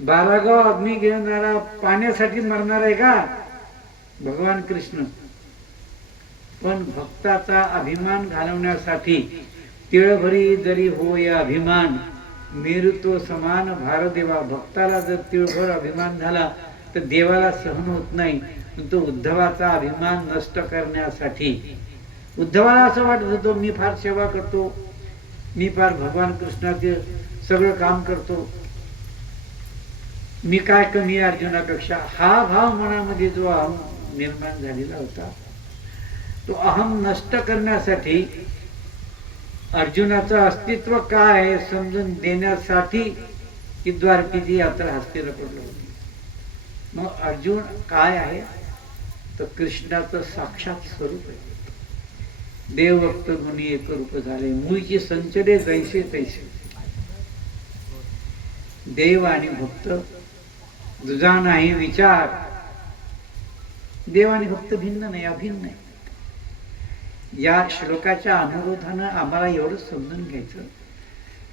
12 गाव अग्नी घेणारा पाण्यासाठी मरणार आहे का भगवान कृष्ण? पण भक्ताचा अभिमान घालवण्यासाठी तिळभरी जरी होय अभिमान मेरुतो समान भारदेवा. भक्ताला जर तिळभर अभिमान झाला तर देवाला सहन होत नाही. तो उद्धवाचा अभिमान नष्ट करण्यासाठी, उद्धवाला असं वाटत होतं मी फार सेवा करतो, मी फार भगवान कृष्णाचे सगळं काम करतो, मी काय कमी अर्जुनापेक्षा. हा भाव मनामध्ये जो अहम निर्माण झालेला होता, तो अहम नष्ट करण्यासाठी अर्जुनाचं अस्तित्व काय आहे समजून देण्यासाठी ही द्वारकेची यात्रा हस्तीला पडली होती. मग अर्जुन काय आहे तर कृष्णाचं साक्षात स्वरूप आहे. देव भक्त गुणी एक रूप झाले, मूळची संचले जैसे तैसे. देव आणि भक्त दुजा नाही विचार. देव आणि भक्त भिन्न नाही, अभिन्न नाही. या श्लोकाच्या अनुरोधानं आम्हाला एवढंच समजून घ्यायचं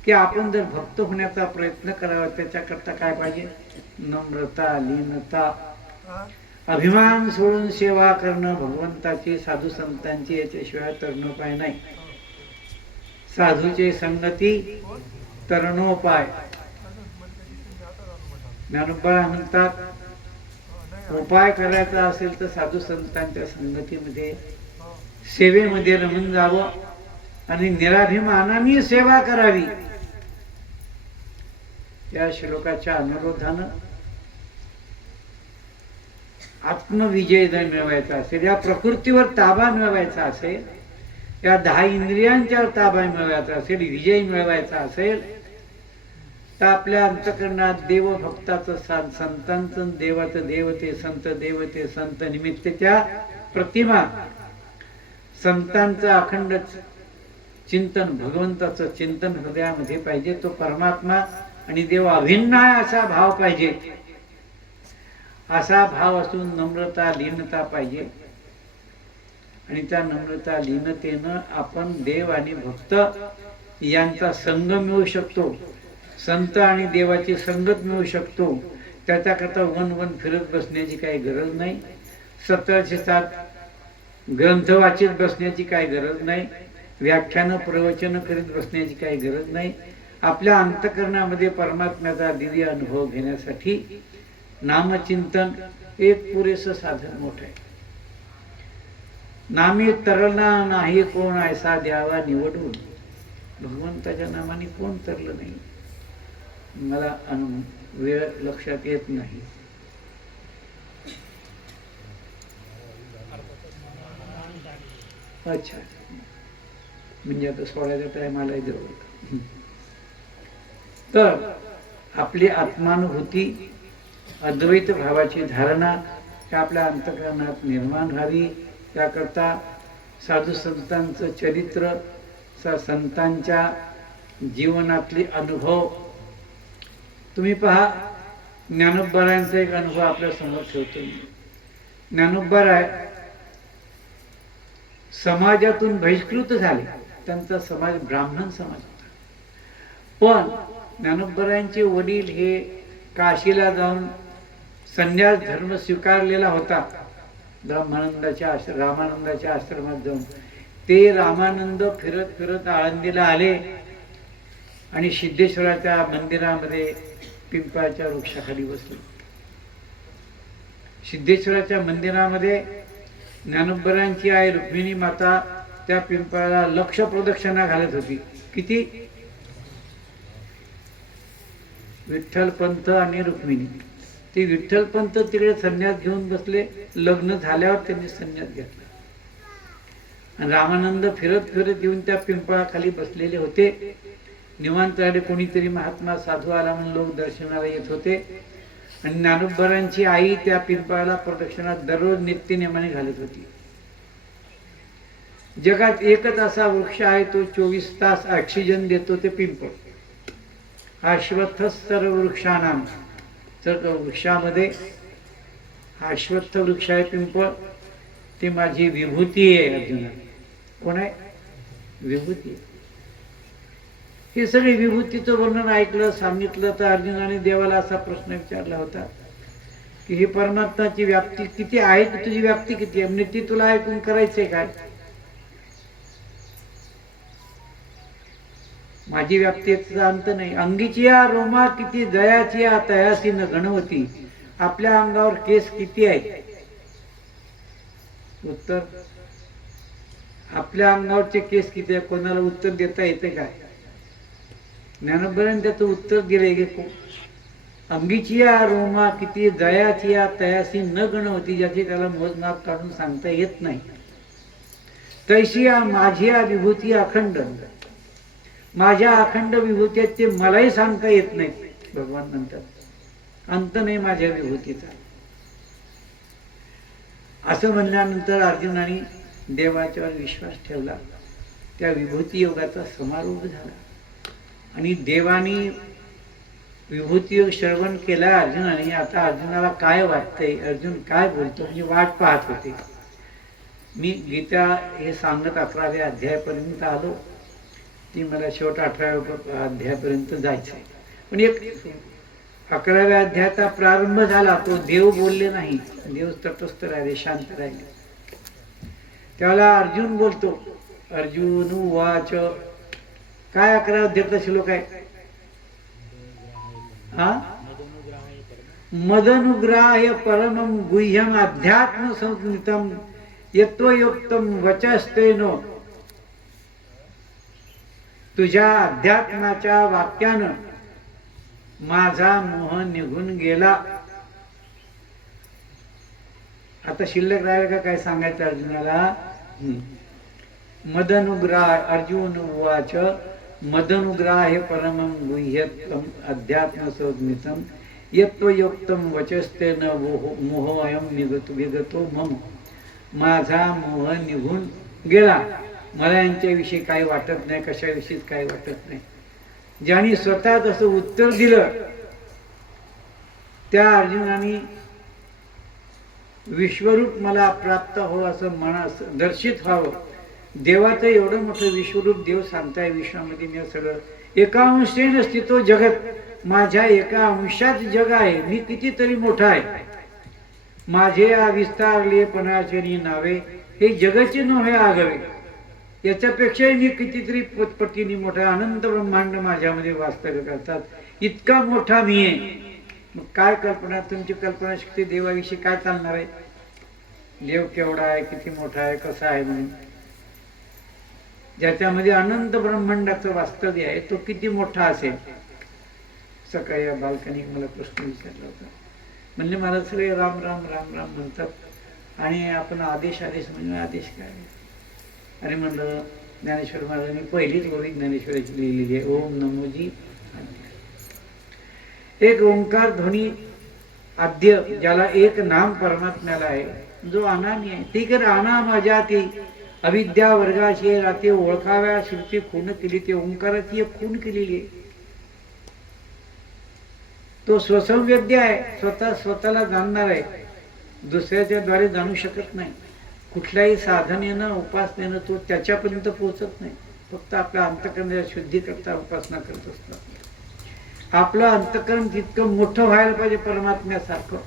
की आपण जर भक्त होण्याचा प्रयत्न करावा त्याच्याकरता काय पाहिजे? नम्रता, लीनता, अभिमान सोडून सेवा करणं, भगवंताची साधू संतांची, याच्याशिवाय तरणोपाय नाही. साधूचे संगती तरणोपाय. ज्ञानोबा म्हणतात उपाय करायचा असेल तर साधू संतांच्या संगतीमध्ये सेवेमध्ये रमून जावं आणि निराभिमानाने सेवा करावी. या श्लोकाच्या अनुरोधानं आत्मविजय जर मिळवायचा असेल, या प्रकृतीवर ताबा मिळवायचा असेल, या 10 इंद्रियांच्यावर ताबा मिळवायचा असेल, विजय मिळवायचा असेल, तर आपल्या अंतःकरणात देवभक्ताचं संतांचं देवाचं देवते संत, देवते संत निमित्तच्या प्रतिमा, संतांचं अखंड चिंतन, भगवंताचं चिंतन हृदयामध्ये पाहिजे. तो परमात्मा आणि देव अभिन्न आहे असा भाव पाहिजे. असा भाव असून नम्रता, लीनता पाहिजे. आणि त्या नम्रता, लीनतेनं आपण देव आणि भक्त यांचा संग मिळू शकतो, संत आणि देवाची संगत मिळू शकतो. त्याच्याकरता वन फिरत बसण्याची काही गरज नाही. 1707 ग्रंथ वाचित बसण्याची काही गरज नाही. व्याख्यानं प्रवचन करीत बसण्याची काही गरज नाही. आपल्या अंतःकरणामध्ये परमात्म्याचा दिव्य अनुभव घेण्यासाठी नामचिंतन एक पुरेसं साधन मोठं आहे. नामी तरला नाही कोण ऐसा द्यावा निवडून. भगवंताच्या नामाने कोण तरलं नाही. मला वेळ लक्षात येत नाही. अच्छा, म्हणजे आता सोडायचा टाइम जवळ. तर आपली आत्मानुभूती, अद्वैत भावाची धारणा आपल्या अंतःकरणात निर्माण व्हावी, त्याकरता साधू संतांचं चरित्र, संतांच्या जीवनातले अनुभव. तुम्ही पहा, ज्ञानोबरायांचा एक अनुभव आपल्या समोर ठेवतो. ज्ञानोबराय समाजातून बहिष्कृत झाले. त्यांचा समाज ब्राह्मण समाज होता. पण ज्ञानोबरायांचे वडील हे काशीला जाऊन संन्यास धर्म स्वीकारलेला होता, रामानंदाच्या आश्रमात जाऊन ते रामानंद फिरत फिरत आळंदीला आले आणि सिद्धेश्वराच्या मंदिरामध्ये पिंपळाच्या वृक्षाखाली बसले. सिद्धेश्वराच्या मंदिरामध्ये ज्ञानोबरांची आई रुक्मिणी माता त्या पिंपळाला लक्ष प्रदक्षिणा घालत होती. किती? विठ्ठलपंत आणि रुक्मिणी. ते विठ्ठलपंत तिकडे संन्यास घेऊन बसले, लग्न झाल्यावर त्यांनी संन्यास घेतला. आणि रामानंद फिरत फिरत येऊन त्या पिंपळाखाली बसलेले होते. निवांत झाले, कोणीतरी महात्मा साधू आला म्हणून लोक दर्शनाला येत होते. आणि ज्ञानोबरांची आई त्या पिंपळाला प्रदक्षिणा दररोज नित्यनेमाने घालत होती. जगात एकच असा वृक्ष आहे तो 24 तास ऑक्सिजन देतो, ते पिंपळ. अश्वत्थ सर्व वृक्षानाम, तर वृक्षामध्ये अश्वत्थ वृक्ष आहे पिंपळ. ती माझी विभूती आहे. अर्जुना कोण आहे? विभूती. हे सगळे विभूतीचं वर्णन ऐकलं, सांगितलं तर अर्जुनाने देवाला असा प्रश्न विचारला होता की ही परमात्माची व्याप्ती किती आहे, तुझी व्याप्ती किती आहे, म्हणजे ती तुला ऐकून करायचंय काय? माझी व्याप्तीचा अंत नाही. अंगीची या रोमा किती जयाची या तयासी न गणवती. आपल्या अंगावर केस किती आहेत? उत्तर, आपल्या अंगावरचे केस किती आहे कोणाला उत्तर देता येते काय? ज्ञानोबरांनी त्याचं उत्तर दिले की अंगीची या रोमा किती जयाची या तयासी न गणवती, ज्याची त्याला मोजमाप काढून सांगता येत नाही. तैशी या माझी या विभूती अखंड, माझ्या अखंड विभूती आहेत ते मलाही सांगता येत नाही. भगवान म्हणतात अंत नाही माझ्या विभूतीचा. असं म्हणल्यानंतर अर्जुनाने देवाच्यावर विश्वास ठेवला. त्या विभूती योगाचा समारोप झाला आणि देवानी विभूती योग श्रवण केला अर्जुनाने. आता अर्जुनाला काय वाटतंय, अर्जुन काय बोलतो, म्हणजे वाट पाहत होते. मी गीता हे सांगत 11व्या अध्यायापर्यंत आलो. ती मला शेवट 18व्या अध्यायापर्यंत जायचंय. पण एक 11व्या अध्यायाचा प्रारंभ झाला, तो देव बोलले नाही. देव तटस्थ राहिले, शांत राहिले. त्याला अर्जुन बोलतो. अर्जुन वाच, काय 11व्या अध्यायाचा श्लोक आहे? मदनुग्राह्य परमं गुह्यम अध्यात्म संस्कृतम यत्वयोक्तम वचस्तेनो. तुझ्या अध्यात्माच्या वाक्यानं माझा मोह निघून गेला. आता शिल्लक राहिलं का काय सांगायचं अर्जुनाला? मदनुग्राह, अर्जुन उवाच मदनुग्राह्य परमं गुह्यत्वम अध्यात्म संज्ञितम यत्वयोक्तम वचस्तेन मोहोऽयं विगतो मम. माझा मोह निघून गेला. मला यांच्याविषयी काही वाटत नाही, कशाविषयीच काही वाटत नाही. ज्यांनी स्वतः तसं उत्तर दिलं त्या अर्जुनाने विश्वरूप मला प्राप्त हो असं मनास दर्शित व्हावं. देवाचं एवढं मोठं विश्वरूप देव सांगताय विश्वामध्ये मी सगळं. एका अंशेन स्थितो जगत, माझ्या एका अंशात जग आहे. मी कितीतरी मोठा आहे. माझे विस्तारलेपणाचे नावे हे जगाचे नव्हे आगावे. याच्यापेक्षाही मी कितीतरी पटीने मोठा अनंत ब्रह्मांड माझ्यामध्ये वास्तव्य करतात. इतका मोठा मी आहे. मग काय कल्पना, तुमची कल्पनाशक्ती देवाविषयी काय चालणार आहे? देव केवढा आहे, किती मोठा आहे, कसा आहे म्हणून. ज्याच्यामध्ये अनंत ब्रह्मांडाचं वास्तव्य आहे तो किती मोठा असेल. सकाळी या बालकाने मला प्रश्न विचारला होता. म्हणजे मला सगळे राम राम राम राम म्हणतात आणि आपण आदेश म्हणजे आदेश काय? अरे म्हणलं ज्ञानेश्वर महाराजांनी पहिलीच ओवी ज्ञानेश्वराची लिहिलेली आहे, ओम नमोजी. एक ओंकार ध्वनी आद्य, ज्याला एक नाम परमात्म्याला आहे, जो अनामी आहे. ठीक आहे, राणा माझ्या ती अविद्या वर्गाशी राहते, ओळखाव्या श्रुती खून केली, ते ओंकाराची एक खून केलेली आहे. तो स्वसंवेद्य आहे, स्वतःला जाणणार आहे, दुसऱ्याच्या द्वारे जाणू शकत नाही. कुठल्याही साधनेनं उपासनेनं तो त्याच्यापर्यंत पोहोचत नाही. फक्त आपल्या अंतःकरणाच्या शुद्धी करता उपासना करत असतो. आपलं अंतकरण तितकं मोठं व्हायला पाहिजे परमात्म्यासारखं.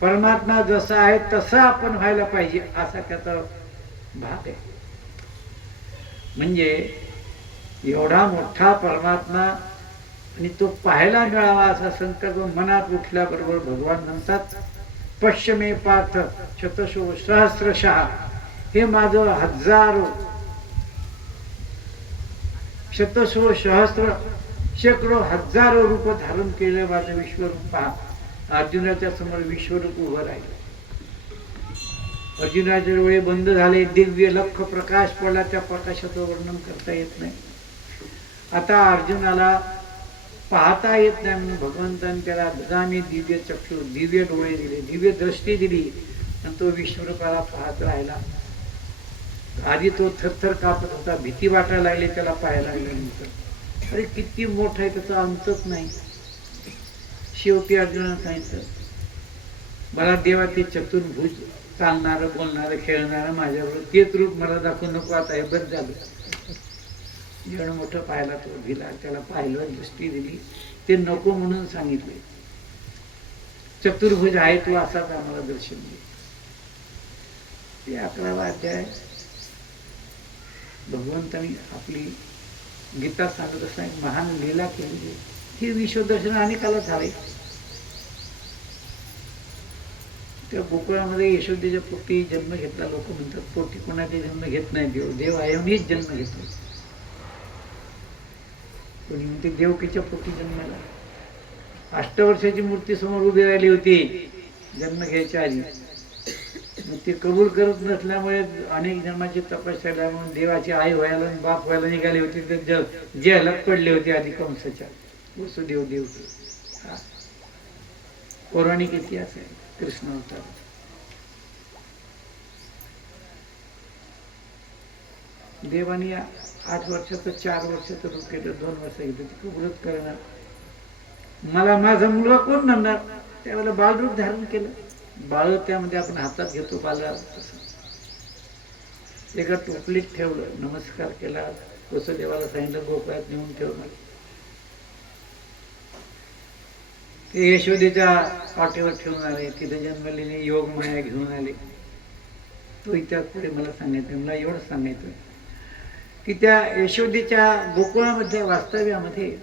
परमात्मा जसा आहे तसं आपण व्हायला पाहिजे असा त्याचा भाग आहे. म्हणजे एवढा मोठा परमात्मा आणि तो पाहायला मिळावा असा संकल्प मनात उठल्याबरोबर भगवान म्हणतात, पश्य मे पार्थ शतशो सहस्रशः, हे माझं हजारो शतशो सहस्र शेकडो हजारो रूप धारण केलं माझं विश्वरूप पहा. अर्जुनाच्या समोर विश्वरूप उभं राहिलं. अर्जुनाचे डोळे बंद झाले, दिव्य लख प्रकाश पडला, त्या प्रकाशाचं वर्णन करता येत नाही. आता अर्जुनाला पाहता येत नाही म्हणून भगवंतांनी त्याला ददामी दिव्य चक्षु, दिव्य डोळे दिले, दिव्य दृष्टी दिली आणि तो विश्वरूपाला पाहत राहिला. आधी तो थरथर कापत होता, भीती वाटायला लागली त्याला पाहायला लागल्यानंतर. अरे किती मोठं आहे, त्याचा अंतच नाही. शेवटी अर्जुनाने सांगितलं, मला देवा ते चतुर्भुज चालणारं बोलणारं खेळणारं माझ्याबरोबर तेच रूप मला दाखवू नको, आता हे बंद झालं. एवढं मोठं पाहायला तो दिला, त्याला पाहिलं, दृष्टी दिली, ते नको म्हणून सांगितले. चतुर्भुज आहे तू असाच आम्हाला दर्शन दे. ते 11वा अध्याय भगवंतांनी आपली गीता सांगत असताना एक महान लीला केली. ही विश्वदर्शन अनेकाला झाले. त्या गोकुळामध्ये यशोदेच्या पोटी जन्म घेतला. लोक म्हणतात पोटी कोणाचे जन्म घेत नाही, देव आयोनीच जन्म घेतो. कोणी म्हणते देवकीच्या पोटी जन्माला. 8 वर्षाची मूर्ती समोर उभी राहिली होती जन्म घ्यायच्या आधी. मग ते कबूल करत नसल्यामुळे अनेक जन्माची तपस्या म्हणून देवाची आई व्हायला आणि बाप व्हायला निघाली होती. तर जेलात पडले होते आधी कंसाच्या. वसुदेव देवकी. पौराणिक इतिहास आहे. कृष्ण अवतार. देवानी 8 वर्षाचं 4 वर्षाचं रूप केलं, 2 वर्ष घेतलं. ते कबूलच करणार. मला माझा मुलगा कोण म्हणणार. त्यावेळेला बालरूप धारण केलं. बाळ त्यामध्ये आपण हातात घेतो बाला, एका टोपलीत ठेवलं, नमस्कार केला. वसुदेवाला सांगितलं गोकुळात नेऊन ठेवलं. ते यशोदेच्या पाठीवर ठेवून आले. तिथे जन्मलेले योग माया घेऊन आले. तो इतिहास पुढे मला सांगायचं. मला एवढं सांगायचं की त्या यशोदेच्या गोकुळामध्ये वास्तव्यामध्ये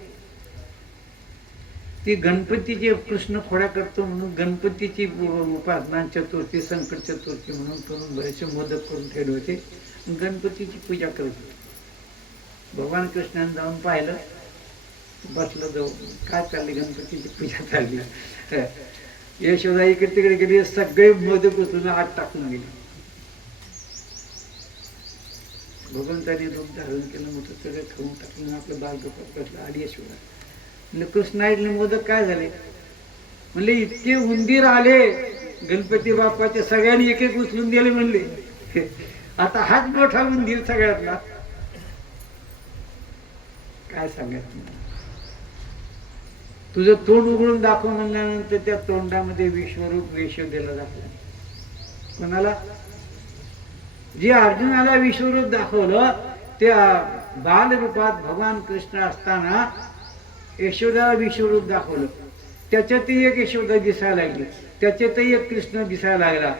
ती गणपतीची कृष्ण खोड्या करतो म्हणून गणपतीची उपासना, चतुर्थी, संकट चतुर्थी म्हणून करून बरेचसे मोदक करून ठेवले होते. गणपतीची पूजा करत होते. भगवान कृष्णाने जाऊन पाहिलं, बसलं जाऊन, काय चालली गणपतीची पूजा चालली. यशोदा इकडे तिकडे गेली, सगळे मोदक उचलून आत टाकून गेले. भगवंताने रूप धारण केलं, मोठं सगळं खाऊन टाकलं. आपलं बाल गप्पा बसला. आली यशोदा. म्हणजे कृष्ण ऐकले मोदक काय झाले. म्हणले इतके उंदीर आले गणपती बाप्पाचे, सगळ्यांनी एक एक उचलून दिले. म्हणले आता हाच मोठा उंदीर सगळ्यातला. काय सांगायचं. तुझं तोंड उघडून दाखव म्हणल्यानंतर त्या तोंडामध्ये विश्वरूप यशोदेला दाखवलं. कोणाला. जे अर्जुनाला विश्वरूप दाखवलं त्या बाल रूपात भगवान कृष्ण असताना यशोदाला विश्वरूप दाखवलं. त्याच्यातही एक यशोदा दिसायला लागली, त्याच्यातही एक कृष्ण दिसायला लागला.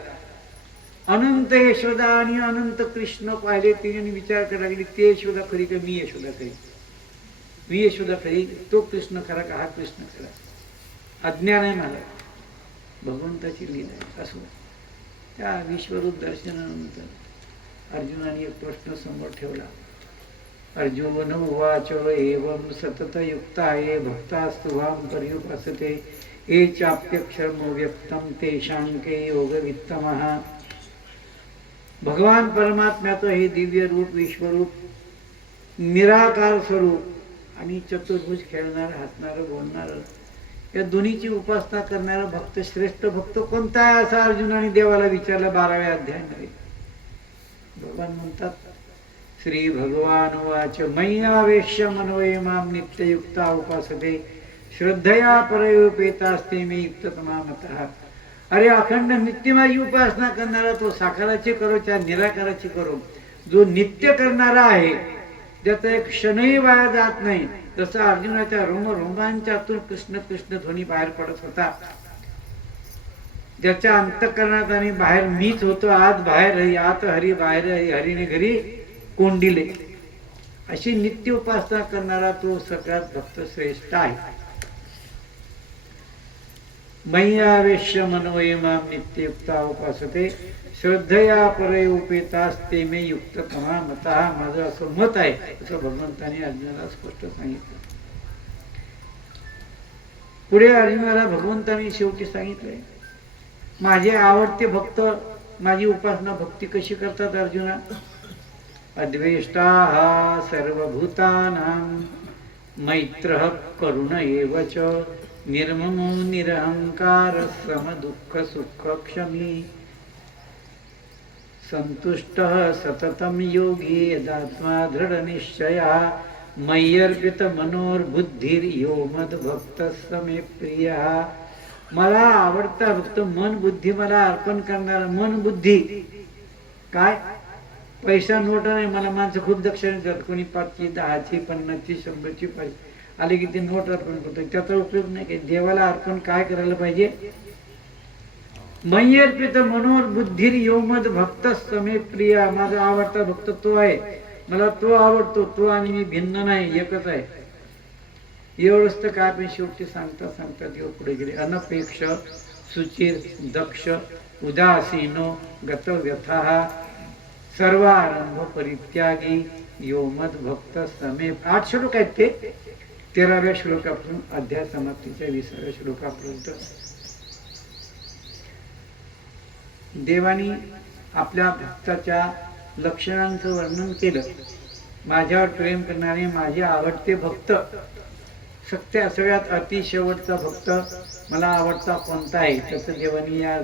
अनंत यशोदा आणि अनंत कृष्ण पाहिले. तिने विचार करायला लागली, ते यशोदा खरी का मी यशोदा खरी. मी यशोदा खरी, तो कृष्ण खरा का हा कृष्ण खरा. अज्ञान आहे मला. भगवंताची लीला आहे. असो त्या विश्वरूप दर्शनानंतर अर्जुनाने एक प्रश्न समोर ठेवला. अर्जुन उवाच एवं सतत युक्ताये भक्तास्तुवां पर्युपासते ये चाप्यक्षरमो व्यक्तम तेषांके योगवित्तमः. भगवान परमात्म्याचं हे दिव्य रूप, विश्वरूप, निराकार स्वरूप आणि चतुर्भुज खेळणारं, हसणारं, बोलणारं, या दोन्हीची उपासना करणारा भक्त, श्रेष्ठ भक्त कोणता आहे असा अर्जुनाने देवाला विचारला 12व्या अध्यायामध्ये. भगवान म्हणतात, श्री भगवान वाच मय्यावेश्य मनोये माम नित्ययुक्ता उपासते श्रद्धया परयोपेतास्ते मे युक्ततमा मतः. अरे अखंड नित्य माझी उपासना करणारा तो साकाराची करो चाहे निराकाराची करो, जो नित्य करणारा आहे ज्याचा एक क्षणही वाया जात नाही, जसं अर्जुनाच्या रोमांच्यातून कृष्ण कृष्ण ध्वनी बाहेर पडत होता, ज्याच्या अंतःकरणात आणि बाहेर मीच होतो, आत बाहेर हरी, आत हरी बाहेर हरी, हरीने घरी कोंडिले, अशी नित्य उपासना करणारा तो सगळ्यात भक्त श्रेष्ठ आहे. मय्यावेश्य मनोये माम नित्ययुक्ता उपासते श्रद्धया परे उपेतास्ते मे युक्त तमा मता. माझं असं मत आहे, असं भगवंतांनी अर्जुनाला स्पष्ट सांगितलं. पुढे अर्जुनाला भगवंतांनी शेवटी सांगितलंय, माझे आवडते भक्त माझी उपासना भक्ती कशी करतात अर्जुना. अद्वेष्टाः सर्वभूतानां मैत्रः करुण एव च निर्ममो निरहंकारः समदुःख सुख क्षमी संतुष्टः सततं योगी यदात्मा दृढनिश्चयः मय्यर्पित मनोर्बुद्धिर यो मद्भक्तः स मे प्रियः. मला आवडता भक्त मन बुद्धी मला अर्पण करणारा. मन बुद्धी काय, पैसा नोट नाही. मला माणसं खूप दक्षिण देतात, कोणी 5ची 10ची 50ची 100ची पैसे आले की ते नोट अर्पण करतो, त्याचा उपयोग नाही काही. देवाला अर्पण काय करायला पाहिजे. मय्यर्पित मनोर बुद्धिर यो मद भक्त समे प्रिय. माझा आवडता भक्त तो आहे, मला तो आवडतो, तो आणि मी भिन्न नाही, एकच आहे. एवढंच तर काय, पण शेवटी सांगता सांगता देव पुढे गेले. अनपेक्ष सुचिर दक्ष उदासीनो गत व्यथाः सर्वारंभ परित्यागी यो मद भक्त समे. 8 श्लोक आहेत ते. 13व्या श्लोकापासून अध्याय समाप्तीच्या 20व्या श्लोकापर्यंत देवानी आपल्या भक्ताच्या लक्षणांचं वर्णन केलं. माझ्यावर प्रेम करणारे माझे आवडते भक्त, सगळ्यात अति शेवटचा भक्त मला आवडता कोणता आहे, त्याचं देवानी या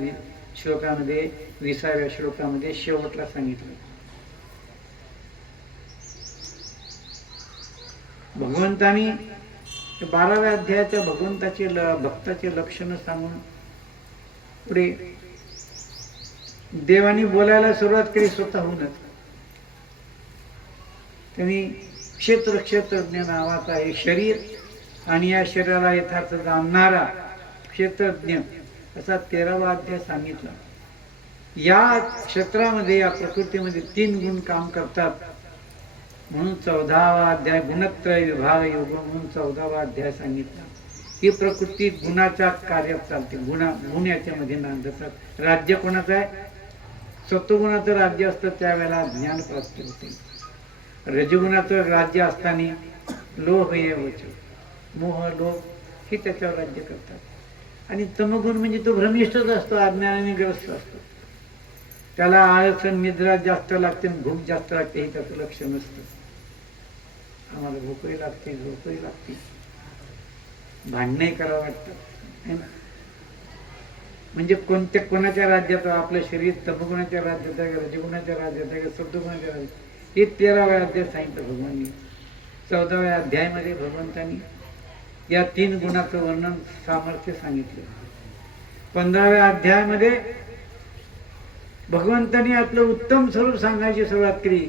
श्लोकामध्ये 20व्या श्लोकामध्ये शेवटला सांगितलं. भगवंतानी 12व्या अध्यायाच्या भक्ताचे लक्षण सांगून पुढे देवानी बोलायला सुरुवात केली स्वतःहूनच. त्यांनी क्षेत्रज्ञ नावाचा एक शरीर आणि या शरीराला यथार्थ जाणणारा क्षेत्रज्ञ असा 13वा अध्याय सांगितला. या क्षेत्रामध्ये या प्रकृतीमध्ये 3 गुण काम करतात म्हणून 14वा अध्याय गुणत्रय विभाग योग म्हणून 14वा अध्याय सांगितला. ही प्रकृती गुणाच्या कार्यात चालते, गुण याच्यामध्ये नांदतात. राज्य कोणाचं आहे. सत्वगुणाचं राज्य असतं त्यावेळेला ज्ञान प्राप्ती होते. रजगुणाचं राज्य असताना लोभ येवच मोह लोभ हे त्याच्यावर राज्य करतात. आणि तमगुण म्हणजे तो भ्रमिष्ठच असतो, अज्ञानाने ग्रस्त असतो. त्याला आळस निद्रा जास्त लागते, भूक जास्त लागते, हे त्याचं लक्ष नसतं. आम्हाला भूकही लागते, झोपही लागते, भांडणही करावं वाटतं. म्हणजे कोणाच्या राज्यात आपलं शरीर तमगुणाच्या राज्यात आहे, रजगुणाच्या राज्यात आहे, सत्वगुणाच्या राज्यात, हे 13व्या अध्याय सांगितलं भगवानांनी. 14व्या अध्यायामध्ये भगवंतांनी या 3 गुणाचं वर्णन सामर्थ्य सांगितलं. 15व्या अध्यायामध्ये भगवंतांनी आपलं उत्तम स्वरूप सांगायची सुरुवात केली.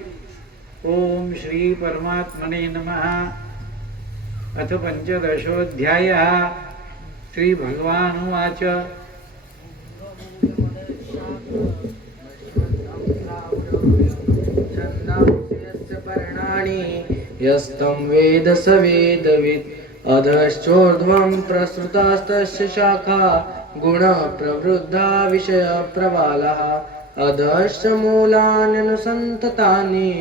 ओम श्री परमात्मने नमः. अथ 15ोऽध्यायः. श्री भगवानुवाच. यस्तं वेद स वेदवित् अधश्चोर्ध्वं प्रसृतास्तस्य शाखा गुणप्रवृद्धा विषयप्रबालः अधश्च मूलान्यनुसन्ततानि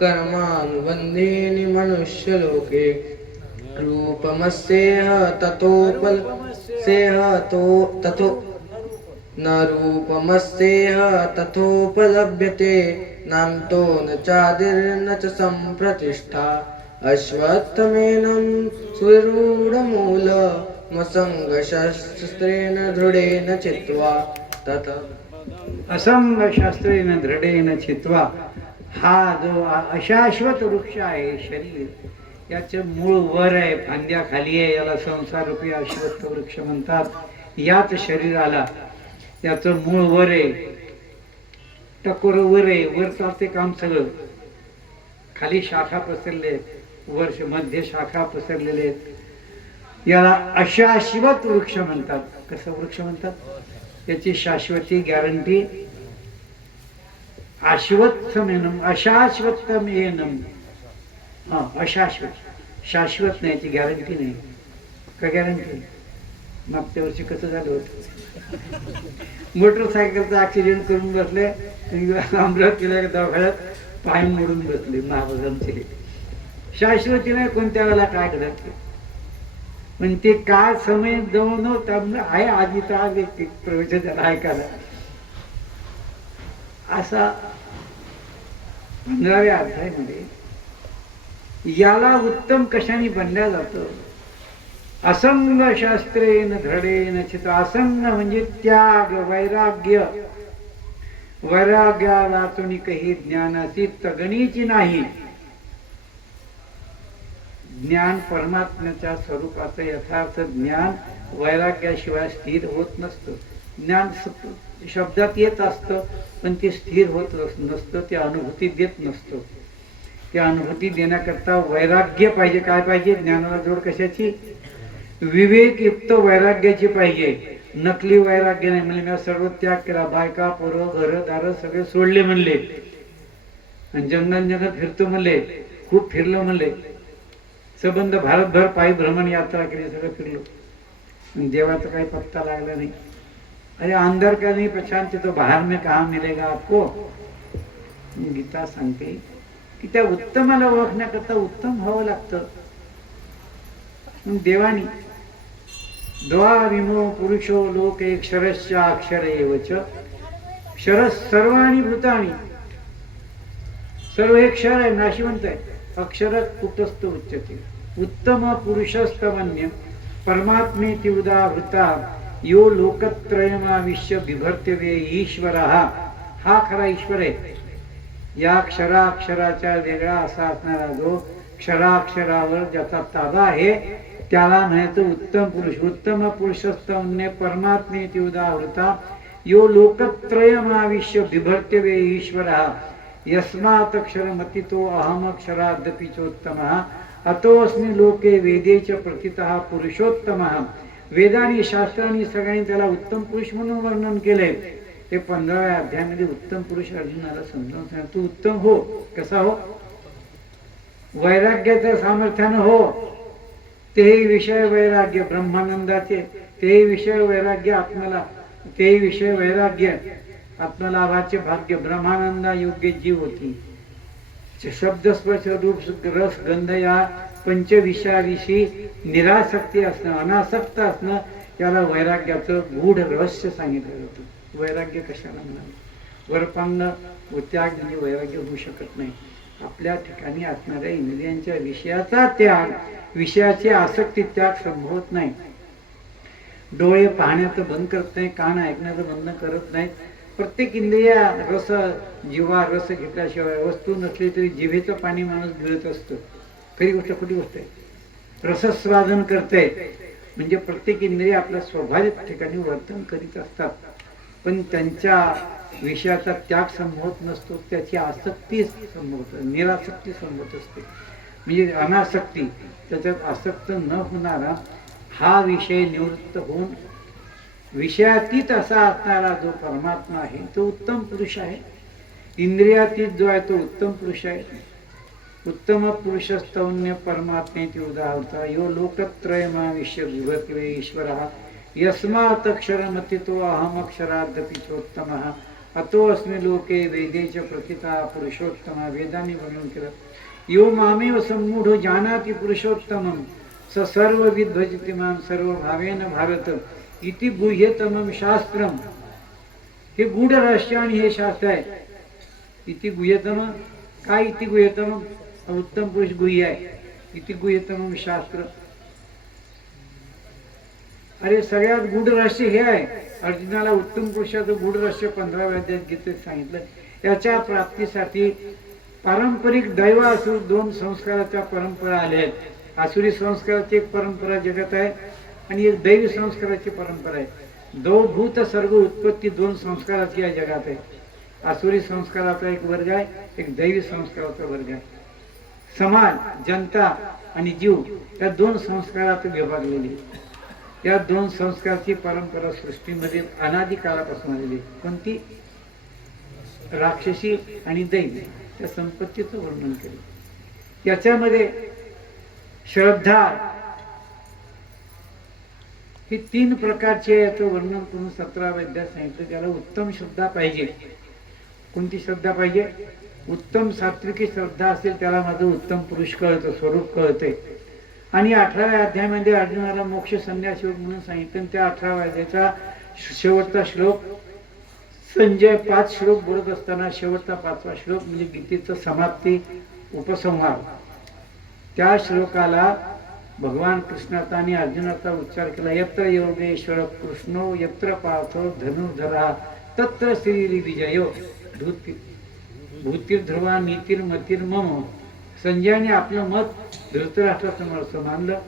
कर्मानुबन्धीनि मनुष्यलोके रूपमस्येह ततोपलस्येह ततो न रूपमस्येह तथोपलभ्यते नान्तो न चादिर्न च सम्प्रतिष्ठा अश्वत्थमेनं सुरूढमूलमसङ्गशस्त्रेण दृढेन चित्वा ततः असंगशास्त्रेण दृढेन चित्वा. हा जो अशाश्वत वृक्ष आहे शरीर, याचे मूळ वर आहे, फांद्या खाली आहे, याला संसार रूपी अश्वत्थ वृक्ष म्हणतात. याच शरीराला याचं मूळ वर आहे, टकोर वर आहे, वर चालते काम सगळं. खाली शाखा पसरले आहेत, वर्ष मध्ये शाखा पसरलेले आहेत. याला अशाश्वत वृक्ष म्हणतात. कसं वृक्ष म्हणतात? याची शाश्वती गॅरंटी. अश्वत्थमेनम अशाश्वतमेनम. अशाश्वत, शाश्वत नाही, याची गॅरंटी नाही. का गॅरंटी? मागच्या वर्षी कसं झालं होतं, मोटरसायकलचा ऍक्सिडेंट करून बसले, अमरावतीला दवाखान्यात पाय मोडून बसले महाराजांचे. शाश्वती नाही, कोणत्या वेळेला काय घडत. पण ते काय समय जाऊन आहे आधी तर आज एक प्रवेश त्याला ऐकायला. असा 15व्या अध्यायामध्ये याला उत्तम कशाने बनल्या जातं? असंग शास्त्रेन धडेन चित. असंग म्हणजे त्याग, वैराग्य. वैराग्याला तुम्ही काही ज्ञानाची तगणीची नाही. ज्ञान परमात्म्याच्या स्वरूपाचं यथार्थ ज्ञान वैराग्याशिवाय स्थिर होत नसतं. ज्ञान शब्दात येत असतं, पण ते स्थिर होत नसतं, ते अनुभूती देत नसतं. त्या अनुभूती देण्याकरता वैराग्य पाहिजे. काय पाहिजे? ज्ञानाला जोड कशाची? विवेकयुक्त वैराग्याची पाहिजे. नकली वैराग्य नाही. म्हणजे मी सर्व त्याग केला, बायका पोरं घर दार सगळे सोडले म्हणले, आणि जंगल जंगल फिरतो म्हणले, खूप फिरलो म्हणले, संबंध भारतभर पायी भ्रमण यात्रा केली, सगळं फिरलो, देवाचा काही पत्ता लागला नाही. अरे अंदर का नहीं पहचानते तो बाहर में कहाँ मिलेगा आपको. गीता सांगते की त्या उत्तमाला ओळखण्याकरता उत्तम व्हावं लागतं. देवानी द्वाविमो पुरुषो लोक एक क्षरश्च अक्षर एवच. क्षर सर्वाणी भूतानी. सर्व हे क्षर आहे, नाशिवंत आहे. अक्षर कुटस्थ उच्यते. उत्तम पुरुषस्तमन्य परमात्मेति उदाहृता यो लोकत्रयमाविश्य बिभर्त्यवे ईश्वर. हा खरा ईश्वर आहे. या क्षराक्षराच्या वेगळा असा असणारा जो क्षराक्षरावर ज्याचा ताबा आहे त्याला म्हणायचं उत्तम पुरुष. उत्तम पुरुषस्तमन्य परमात्मेति उदाहृता यो लोकत्रयमाविश्य बिभर्त्यवे ईश्वर. यस्मात् अक्षरमतितो अहमक्षरादपि चोत्तमः अतोऽस्मि लोके वेदे च प्रतितः पुरुषोत्तमः. वेदानी शास्त्रांनी सगळ्यांनी त्याला उत्तम पुरुष म्हणून वर्णन केले. ते 15व्या अध्यायामध्ये उत्तम पुरुष अर्जुनाला समजावून सांग. तू उत्तम हो. कसा हो? वैराग्याच्या सामर्थ्यानं हो. तेही विषय वैराग्य ब्रह्मानंदाचे, तेही विषय वैराग्य आत्म्याला, तेही विषय वैराग्य आत्मलाभाचे भाग्य. ब्रह्मानंदा योग्य जीव होती. शब्द स्पर्श रूप रस गंध या पंचविषयाविषयी निरासक्ती असणं, अनासक्त असणं, त्याला वैराग्याचं गूढ रहस्य सांगितलं जातं. वैराग्य कशाला म्हणाले? वरपांग व त्याग म्हणजे वैराग्य होऊ शकत नाही. आपल्या ठिकाणी असणाऱ्या इंद्रियांच्या विषयाचा त्याग, विषयाची आसक्ती, त्याग संभवत नाही. डोळे पाहण्याचं बंद करत नाही, कान ऐकण्याचं बंद करत नाहीत. प्रत्येक इंद्रिया रस, जीवा रस घेतल्याशिवाय वस्तू नसली तरी जिभेचं पाणी माणूस गिळत असतो. खरी गोष्ट खोटी गोष्ट आहे. रसस्वादन करते म्हणजे प्रत्येक इंद्रिय आपल्या स्वाभाविक ठिकाणी वर्तन करीत असतात, पण त्यांच्या विषयाचा त्याग संभवत नसतो. त्याची आसक्ती संभवत, निरासक्ती संभवत असते. म्हणजे अनासक्ती, त्याच्यात आसक्त न होणारा हा विषय निवृत्त होऊन विषयातीत असा असणारा जो परमात्मा आहे तो उत्तम पुरुष आहे. इंद्रियातीत जो आहे तो उत्तम पुरुष आहे. उत्तम पुरुषस्तौन्य परमात्मेति उदाहृता यो लोकत्रयमाविश्य बिभर्त्यवे ईश्वरः यस्मात् अक्षरमतितो अहमक्षरादपि चोत्तमः अतोऽस्मि लोके वेदे च प्रतितः पुरुषोत्तमः. वेदांनी वर्णन केलं. यो मामेव सम्मूढो जानाति पुरुषोत्तमं स सर्वविद भजति मां सर्वभावेन भारत इति गुह्यतमं शास्त्रम. हे गूढ रहस्य आणि हे शास्त्र आहे. इति गुह्यतम. काय इति गुह्यतम? उत्तम पुरुष गुह्य आहे. इति गुह्यतमं शास्त्र. अरे सगळ्यात गूढ रहस्य हे आहे. अर्जुनाला उत्तम पुरुषाचं गूढ रहस्य 15व्या अध्यायात गीतेत सांगितलं. याच्या प्राप्तीसाठी पारंपरिक दैव असुर दोन संस्काराच्या परंपरा आल्या आहेत. आसुरी संस्काराची एक परंपरा जगत आहे आणि एक दैवी संस्काराची परंपरा आहे. भूत सर्ग उत्पत्ती दोन संस्काराची या जगात आहे. आसुरी संस्काराचा एक वर्ग आहे, एक दैवी संस्काराचा वर्ग आहे. समाज, जनता आणि जीव या दोन संस्कारात विभागलेली. या दोन संस्काराची परंपरा सृष्टीमध्ये अनादी काळापासून आलेली. कोणती? राक्षसी आणि दैवी त्या संपत्तीचं वर्णन केलं. याच्यामध्ये श्रद्धा ही 3 प्रकारचे याचं वर्णन करून 17 अध्यायात सांगितलं. त्याला उत्तम श्रद्धा पाहिजे. कोणती श्रद्धा पाहिजे? उत्तम सात्विकी श्रद्धा असेल त्याला माझं उत्तम पुरुष कळतं, स्वरूप कळतंय. आणि 18व्या अध्यायामध्ये अर्जुनाला मोक्ष संन्यास योग म्हणून सांगितलं. त्या 18व्या अध्यायाचा शेवटचा श्लोक संजय 5 श्लोक बोलत असताना शेवटचा 5वा श्लोक म्हणजे गीतेचं समाप्ती उपसंहार. त्या श्लोकाला भगवान कृष्णाचा आणि अर्जुनाचा उच्चार केला. यत्र योगेश्वर कृष्णो यत्र पार्थो धनुर्धरा तत्र श्री विजयो भूतिर्ध्रुवा नीतिर्मतिर्मम. संजयाने आपलं मत धृतराष्ट्रासमोर असं मानलं.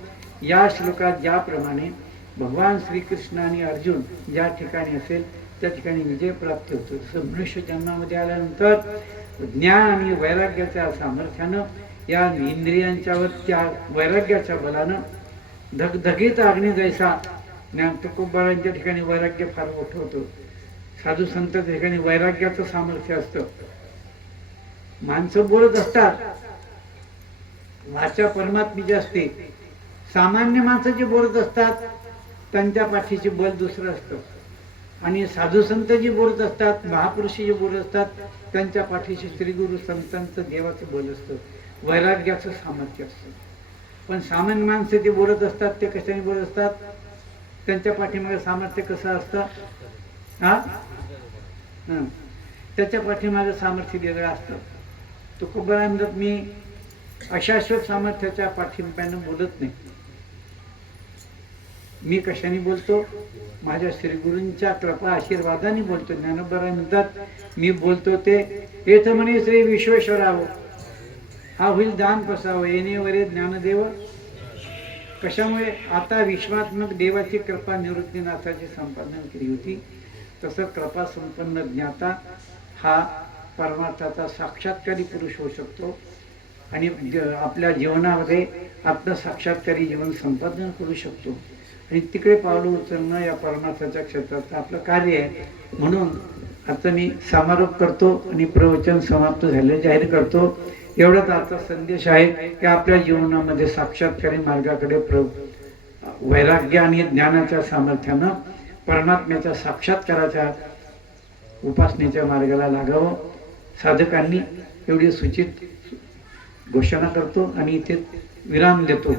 या श्लोकात ज्याप्रमाणे भगवान श्रीकृष्ण आणि अर्जुन ज्या ठिकाणी असेल त्या ठिकाणी विजय प्राप्त होतो, तसं मनुष्य जन्मामध्ये आल्यानंतर ज्ञान आणि वैराग्याच्या सामर्थ्यानं या इंद्रियांच्यावर त्या वैराग्याच्या बलानं धगधगीत अग्नी जैसा. ज्ञान तुकोबारांच्या ठिकाणी वैराग्य फार मोठं होतं. साधू संतांच्या ठिकाणी वैराग्याचं सामर्थ्य असतं. माणसं बोलत असतात, वाचा परमात्म्याची असते. सामान्य माणसं जे बोलत असतात त्यांच्या पाठीचे बल दुसरं असतं. आणि साधू संत जी बोलत असतात, महापुरुष जे बोलत असतात त्यांच्या पाठीशी श्री गुरु संतांचं देवाचं बल असतं, वैराग्याचं सामर्थ्य असतं. पण सामान्य माणसं जे बोलत असतात ते कशाने बोलत असतात? त्यांच्या पाठीमागे सामर्थ्य कसं असतं? त्याच्या पाठीमागे सामर्थ्य वेगळं असतं. तुकोबारा म्हणतात मी अशाश्वत सामर्थ्याच्या पाठिंब्यानं बोलत नाही. मी कशाने बोलतो? माझ्या श्रीगुरूंच्या कृपा आशीर्वादाने बोलतो. ज्ञानोबा म्हणतात मी बोलतो ते येथ म्हणे श्री विश्वेश्वराव हा होईल दान पसावं येणे वरे ज्ञानदेव. कशामुळे? आता विश्वात्मक देवाची कृपा निवृत्तीनाथाची संपादन केली होती. तसं कृपा संपन्न ज्ञाता हा परमार्थाचा साक्षात्कारी पुरुष होऊ शकतो आणि आपल्या जीवनामध्ये आत्मसाक्षात्कारी जीवन संपादन करू शकतो. आणि तिकडे पावलं उचलणं या परमार्थाच्या क्षेत्रात आपलं कार्य आहे. म्हणून आता मी समारोप करतो आणि प्रवचन समाप्त झाले जाहीर करतो. एवढाच आजचा संदेश आहे की आपल्या जीवनामध्ये साक्षात्कारी मार्गाकडे वैराग्य आणि ज्ञानाच्या सामर्थ्यानं परमात्म्याच्या साक्षात्काराच्या उपासनेच्या मार्गाला लागावं. साधकांनी एवढी सूचित घोषणा करतो आणि इथे विराम देतो.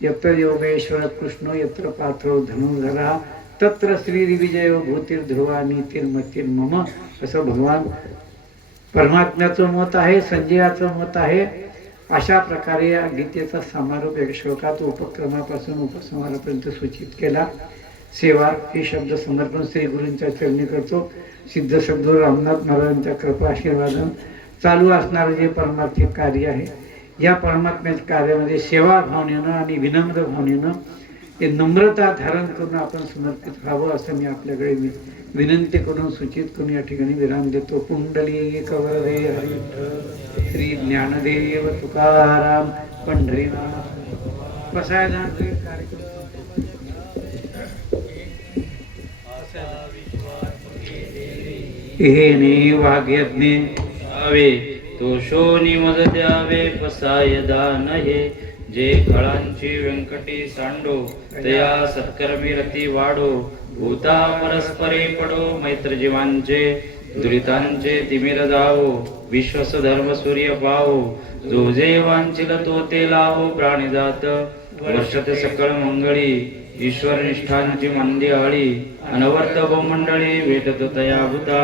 यत्र योगेश्वर कृष्ण यत्र पार्थो धनुर्धरा तत्र श्री विजयो भूतिर्ध्रुवा नीतिर्मतिर्मम. असं भगवान परमात्म्याचं मत आहे, संजयाचं मत आहे. अशा प्रकारे या गीतेचा समारोप एक श्लोकात उपक्रमापासून उपसंहारापर्यंत सूचित केला. सेवा हे शब्द समर्पण श्री गुरूंच्या चरणी करतो. सिद्ध सद्गुरू रामनाथ महाराजांच्या कृपा आशीर्वादानं चालू असणारं जे परमार्थिक कार्य आहे या परमात्म्याच्या कार्यामध्ये सेवा भावनेनं आणि विनम्र भावनेनं ते नम्रता धारण करून आपण समर्पित व्हावं असं मी आपल्याकडे विनंती करून सूचित करून या ठिकाणी विराम देतो. कुंडली कवरे हरी श्री ज्ञानदेव तुकाराम पंढरीनाथ. बसायला कार्यक्रम हे वाग्यज्ञे आवे तो शोनी मज द्यावे पसाय दान हे. जे खळांची व्यंकटी सांडो तया सत्कर्मी रती वाढो. भूता परस्परे पडो मैत्र जीवांचे दुरितांचे तिमिर जावो. विश्वस धर्म सूर्य पावो. जो जे वांचिल तो ते लावो. प्राणी जात वर्षते सकळ मंगळी. ईश्वर निष्ठांची मंदी आळी. अनवर्त मंडळी भेटतो तया भूता.